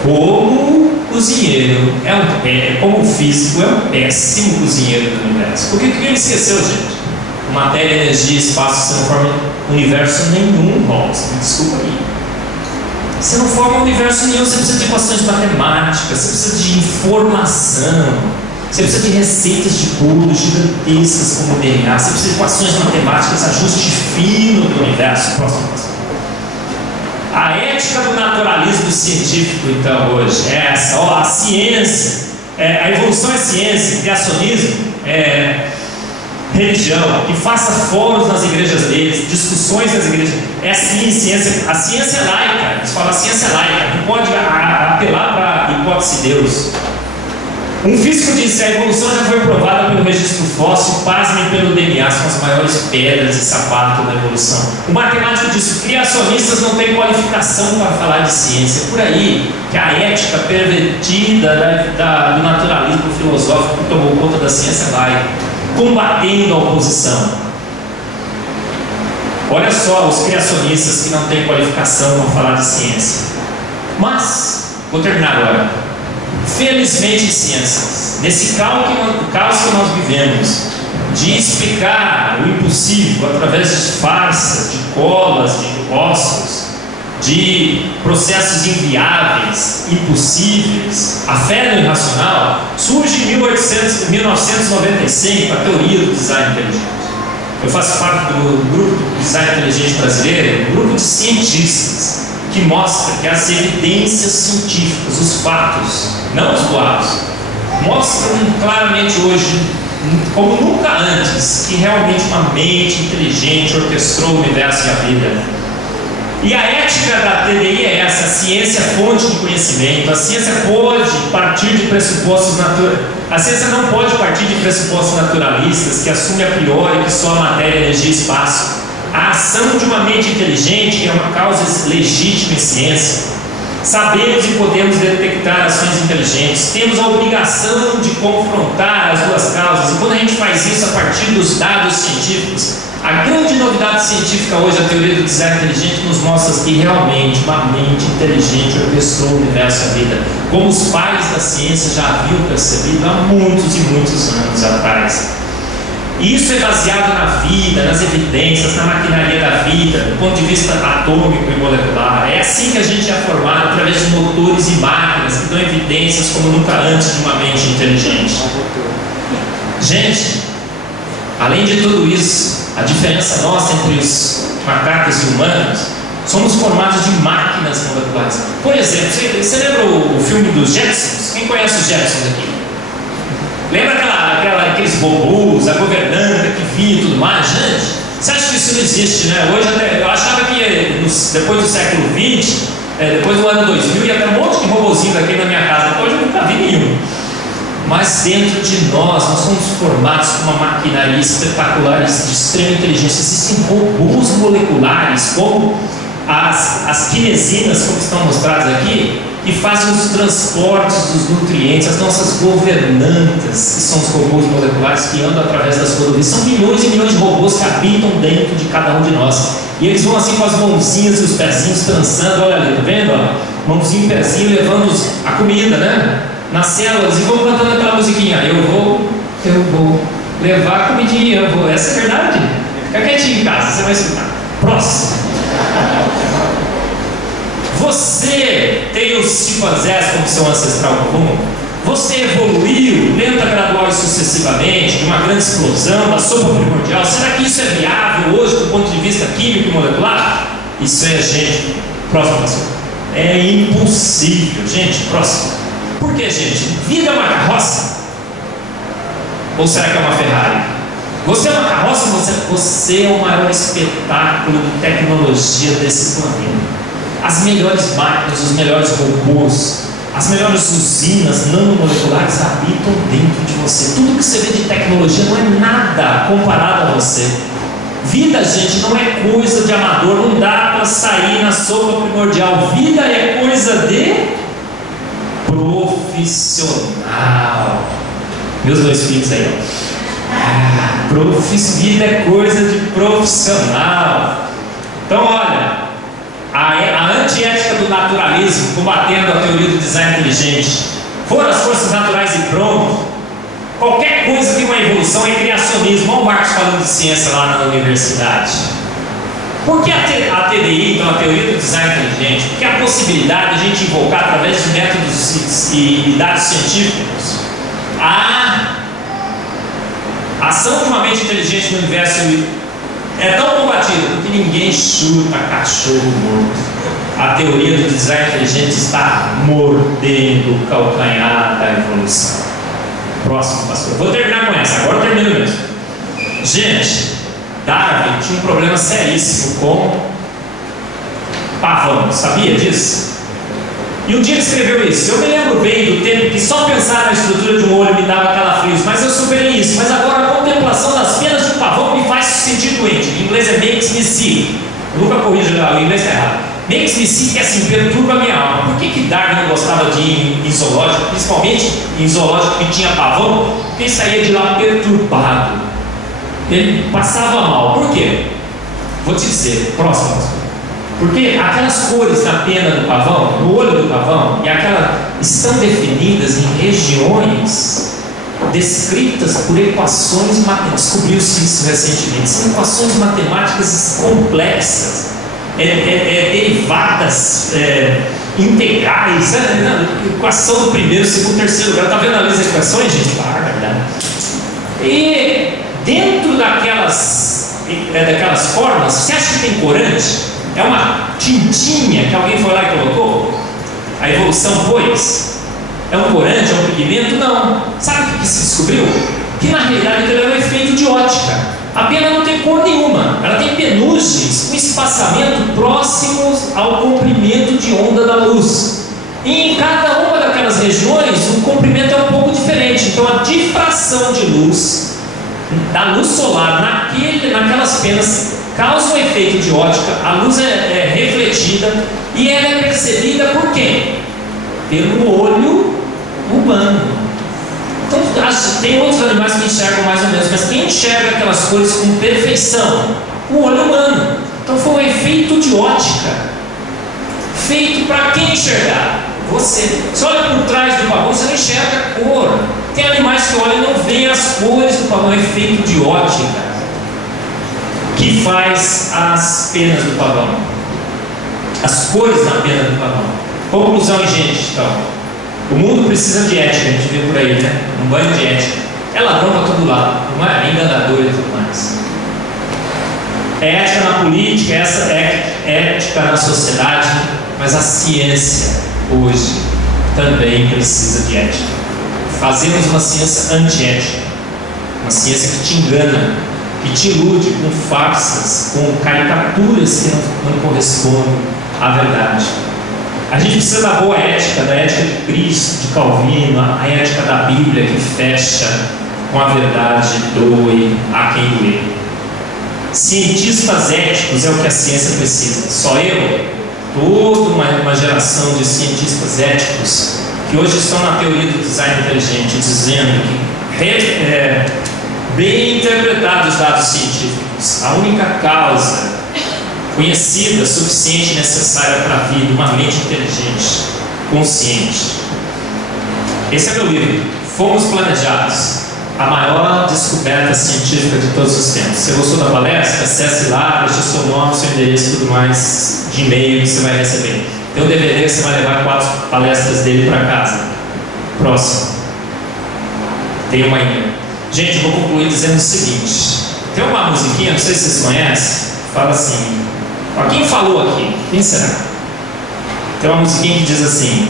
como cozinheiro, como físico, é um péssimo cozinheiro do universo. Por que ele esqueceu, gente? Matéria, energia e espaço, você não forma universo nenhum, Hawkins. Desculpa aí. Você não forma universo nenhum, você precisa de equações matemáticas, você precisa de informação, você precisa de receitas de bolo gigantescas como o DNA, você precisa de equações matemáticas, ajuste fino do universo. Próximo. A ética do naturalismo científico, então, hoje é essa. A ciência, a evolução é ciência, criacionismo é religião, que faça fóruns nas igrejas deles, discussões nas igrejas. É sim ciência. A ciência é laica, eles falam a ciência é laica, não pode apelar para a hipótese de Deus. Um físico disse: a evolução já foi provada pelo registro fóssil, pasmem pelo DNA, são as maiores pedras de sapato da evolução. O matemático disse: criacionistas não têm qualificação para falar de ciência. Por aí que a ética pervertida do naturalismo filosófico tomou conta da ciência laica, combatendo a oposição. Olha só os criacionistas que não têm qualificação para falar de ciência. Mas, vou terminar agora. Felizmente, ciências, nesse caos que nós vivemos, de explicar o impossível através de farsas, de colas, de ossos, de processos inviáveis, impossíveis, a fé no irracional, surge em 1995 a teoria do design inteligente. Eu faço parte do grupo do design inteligente brasileiro, um grupo de cientistas que mostra que as evidências científicas, os fatos, não os boatos, mostram claramente hoje, como nunca antes, que realmente uma mente inteligente orquestrou o universo e a vida. E a ética da TDI é essa: a ciência é fonte de conhecimento, a ciência pode partir de pressupostos a ciência não pode partir de pressupostos naturalistas que assumem a priori que só a matéria, energia e espaço. A ação de uma mente inteligente é uma causa legítima em ciência. Sabemos e podemos detectar ações inteligentes, temos a obrigação de confrontar as duas causas, e quando a gente faz isso a partir dos dados científicos, a grande novidade científica hoje, a teoria do design inteligente, nos mostra que realmente uma mente inteligente orquestrou o universo e a vida, como os pais da ciência já haviam percebido há muitos e muitos anos atrás. E isso é baseado na vida, nas evidências, na maquinaria da vida, do ponto de vista atômico e molecular. É assim que a gente é formado, através de motores e máquinas que dão evidências como nunca antes de uma mente inteligente. Gente, além de tudo isso, a diferença nossa entre os macacos e humanos, somos formados de máquinas moleculares. Por exemplo, você lembra o filme dos Jetsons? Quem conhece os Jetsons aqui? Lembra aqueles robôs, a governanta que vinha e tudo mais? Gente, você acha que isso não existe, né? Hoje até, eu achava que depois do século XX, depois do ano 2000, ia ter um monte de robozinhos aqui na minha casa. Hoje eu nunca vi nenhum. Mas dentro de nós somos formados com uma maquinaria espetacular, de extrema inteligência. Existem robôs moleculares, como as quinesinas, como estão mostradas aqui, que fazem os transportes dos nutrientes, as nossas governantas, que são os robôs moleculares que andam através das rodovias. São milhões e milhões de robôs que habitam dentro de cada um de nós. E eles vão assim com as mãozinhas e os pezinhos trançando, olha ali, tá vendo? Ó? Mãozinho e pezinho levando a comida, né? Nas células, e vão cantando aquela musiquinha: eu vou levar a comidinha, eu vou. Essa é verdade. Fica quietinho em casa, você vai escutar. Próximo. Você tem os chimpanzés como seu ancestral comum. Você evoluiu lenta, gradual e sucessivamente de uma grande explosão da sopa primordial. Será que isso é viável hoje do ponto de vista químico e molecular? Isso é, gente. Próximo, pastor. É impossível, gente. Próximo. Por que, gente? Vida é uma carroça? Ou será que é uma Ferrari? Você é uma carroça? Você é o maior espetáculo de tecnologia desse planeta. As melhores máquinas, os melhores robôs, as melhores usinas nanomoleculares habitam dentro de você. Tudo que você vê de tecnologia não é nada comparado a você. Vida, gente, não é coisa de amador. Não dá para sair na sopa primordial. Vida é coisa de profissional. Meus dois filhos aí, vida é coisa de profissional. Então, olha, a antiética do naturalismo, combatendo a teoria do design inteligente, foram as forças naturais e pronto. Qualquer coisa tem uma evolução é criacionismo. Olha o Marcos falando de ciência lá na universidade. Por que a TDI, então a teoria do design inteligente? Porque a possibilidade de a gente invocar através de métodos e dados científicos a ação de uma mente inteligente no universo é tão combatida que ninguém chuta cachorro morto. A teoria do design inteligente está mordendo o calcanhar da evolução. Próximo, pastor. Vou terminar com essa, agora eu termino mesmo. Gente, Darwin tinha um problema seríssimo com pavão, sabia disso? E um dia ele escreveu isso. Eu me lembro bem do tempo que só pensar na estrutura de um olho me dava calafrios, mas eu superei isso. Mas agora a contemplação das penas de um pavão me faz sentir doente. Em inglês é makes me sick. Eu nunca corrijo, o inglês está errado. Makes me sick é assim, perturba a minha alma. Por que Darwin não gostava de ir em zoológico, principalmente em zoológico que tinha pavão? Porque ele saía de lá perturbado. Ele passava mal. Por quê? Vou te dizer, próximo. Porque aquelas cores na pena do pavão, no olho do pavão, e estão definidas em regiões descritas por equações matemáticas. Descobriu-se isso recentemente. São equações matemáticas complexas. derivadas integrais, equação do primeiro, segundo, terceiro grau. Está vendo a lista de equações, gente? Bárbara. E dentro daquelas formas, você acha que tem corante? É uma tintinha que alguém foi lá e colocou? A evolução pôs? É um corante, é um pigmento? Não. Sabe o que se descobriu? Que na realidade ele é um efeito de ótica. A pena não tem cor nenhuma, ela tem penugens com espaçamento próximos ao comprimento de onda da luz. E em cada uma daquelas regiões o comprimento é um pouco diferente. Então a difração de luz da luz solar naquelas penas causa um efeito de ótica. A luz é refletida e ela é percebida por quem? Pelo olho humano. Então, tem outros animais que enxergam mais ou menos, mas quem enxerga aquelas cores com perfeição? O olho humano. Então foi um efeito de ótica feito para quem enxergar? Você. Você olha por trás do pavão, você não enxerga a cor. Tem animais que olham e não veem as cores do pavão. É um efeito de ótica que faz as penas do pavão, as cores na pena do pavão. Conclusão, gente, então. O mundo precisa de ética, a gente vê por aí, né? Um banho de ética. É ladrão para todo lado, não é? Enganador e tudo mais. É ética na política, essa é ética na sociedade, mas a ciência hoje também precisa de ética. Fazemos uma ciência antiética, uma ciência que te engana, que te ilude com farsas, com caricaturas que não correspondem à verdade. A gente precisa da boa ética, da ética de Cristo, de Calvino, a ética da Bíblia que fecha com a verdade, doe a quem doer. Cientistas éticos é o que a ciência precisa. Só eu, toda uma geração de cientistas éticos que hoje estão na teoria do design inteligente, dizendo que bem interpretados os dados científicos, a única causa conhecida, suficiente e necessária para a vida, uma mente inteligente, consciente. Esse é meu livro, Fomos Planejados, a maior descoberta científica de todos os tempos. Se você gostou da palestra, acesse lá, deixe o seu nome, seu endereço e tudo mais de e-mail que você vai receber. Tem um DVD que você vai levar 4 palestras dele para casa. Próximo. Tem uma ainda. Gente, eu vou concluir dizendo o seguinte. Tem uma musiquinha, não sei se vocês conhecem, fala assim. Quem falou aqui? Quem será? Tem uma musiquinha que diz assim,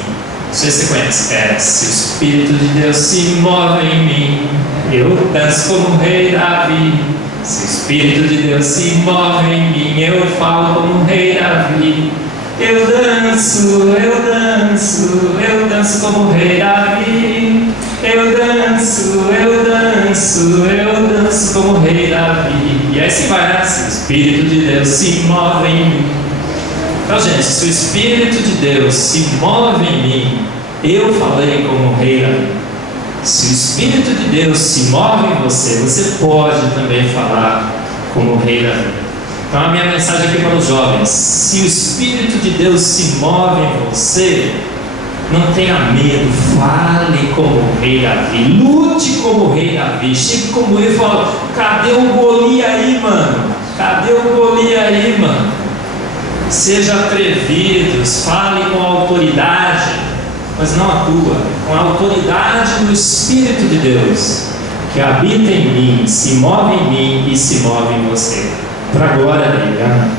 não sei se você conhece. Se o Espírito de Deus se move em mim, eu danço como o rei Davi. Se o Espírito de Deus se move em mim, eu falo como o rei Davi. Eu danço, eu danço, eu danço como o rei Davi. Eu danço, eu danço, eu danço como o rei Davi. E aí assim vai, né? Se o Espírito de Deus se move em mim. Então, gente, se o Espírito de Deus se move em mim, eu falei como o rei Davi. Se o Espírito de Deus se move em você, você pode também falar como o rei Davi. Então a minha mensagem aqui para os jovens: se o Espírito de Deus se move em você, não tenha medo, fale como o rei Davi, lute como o rei Davi, chegue como ele e fala: cadê o Goli aí, mano? Cadê o Goli aí, mano? Seja atrevidos, fale com autoridade, mas não atua, com a autoridade do Espírito de Deus, que habita em mim, se move em mim e se move em você. Para a glória dele. Amém.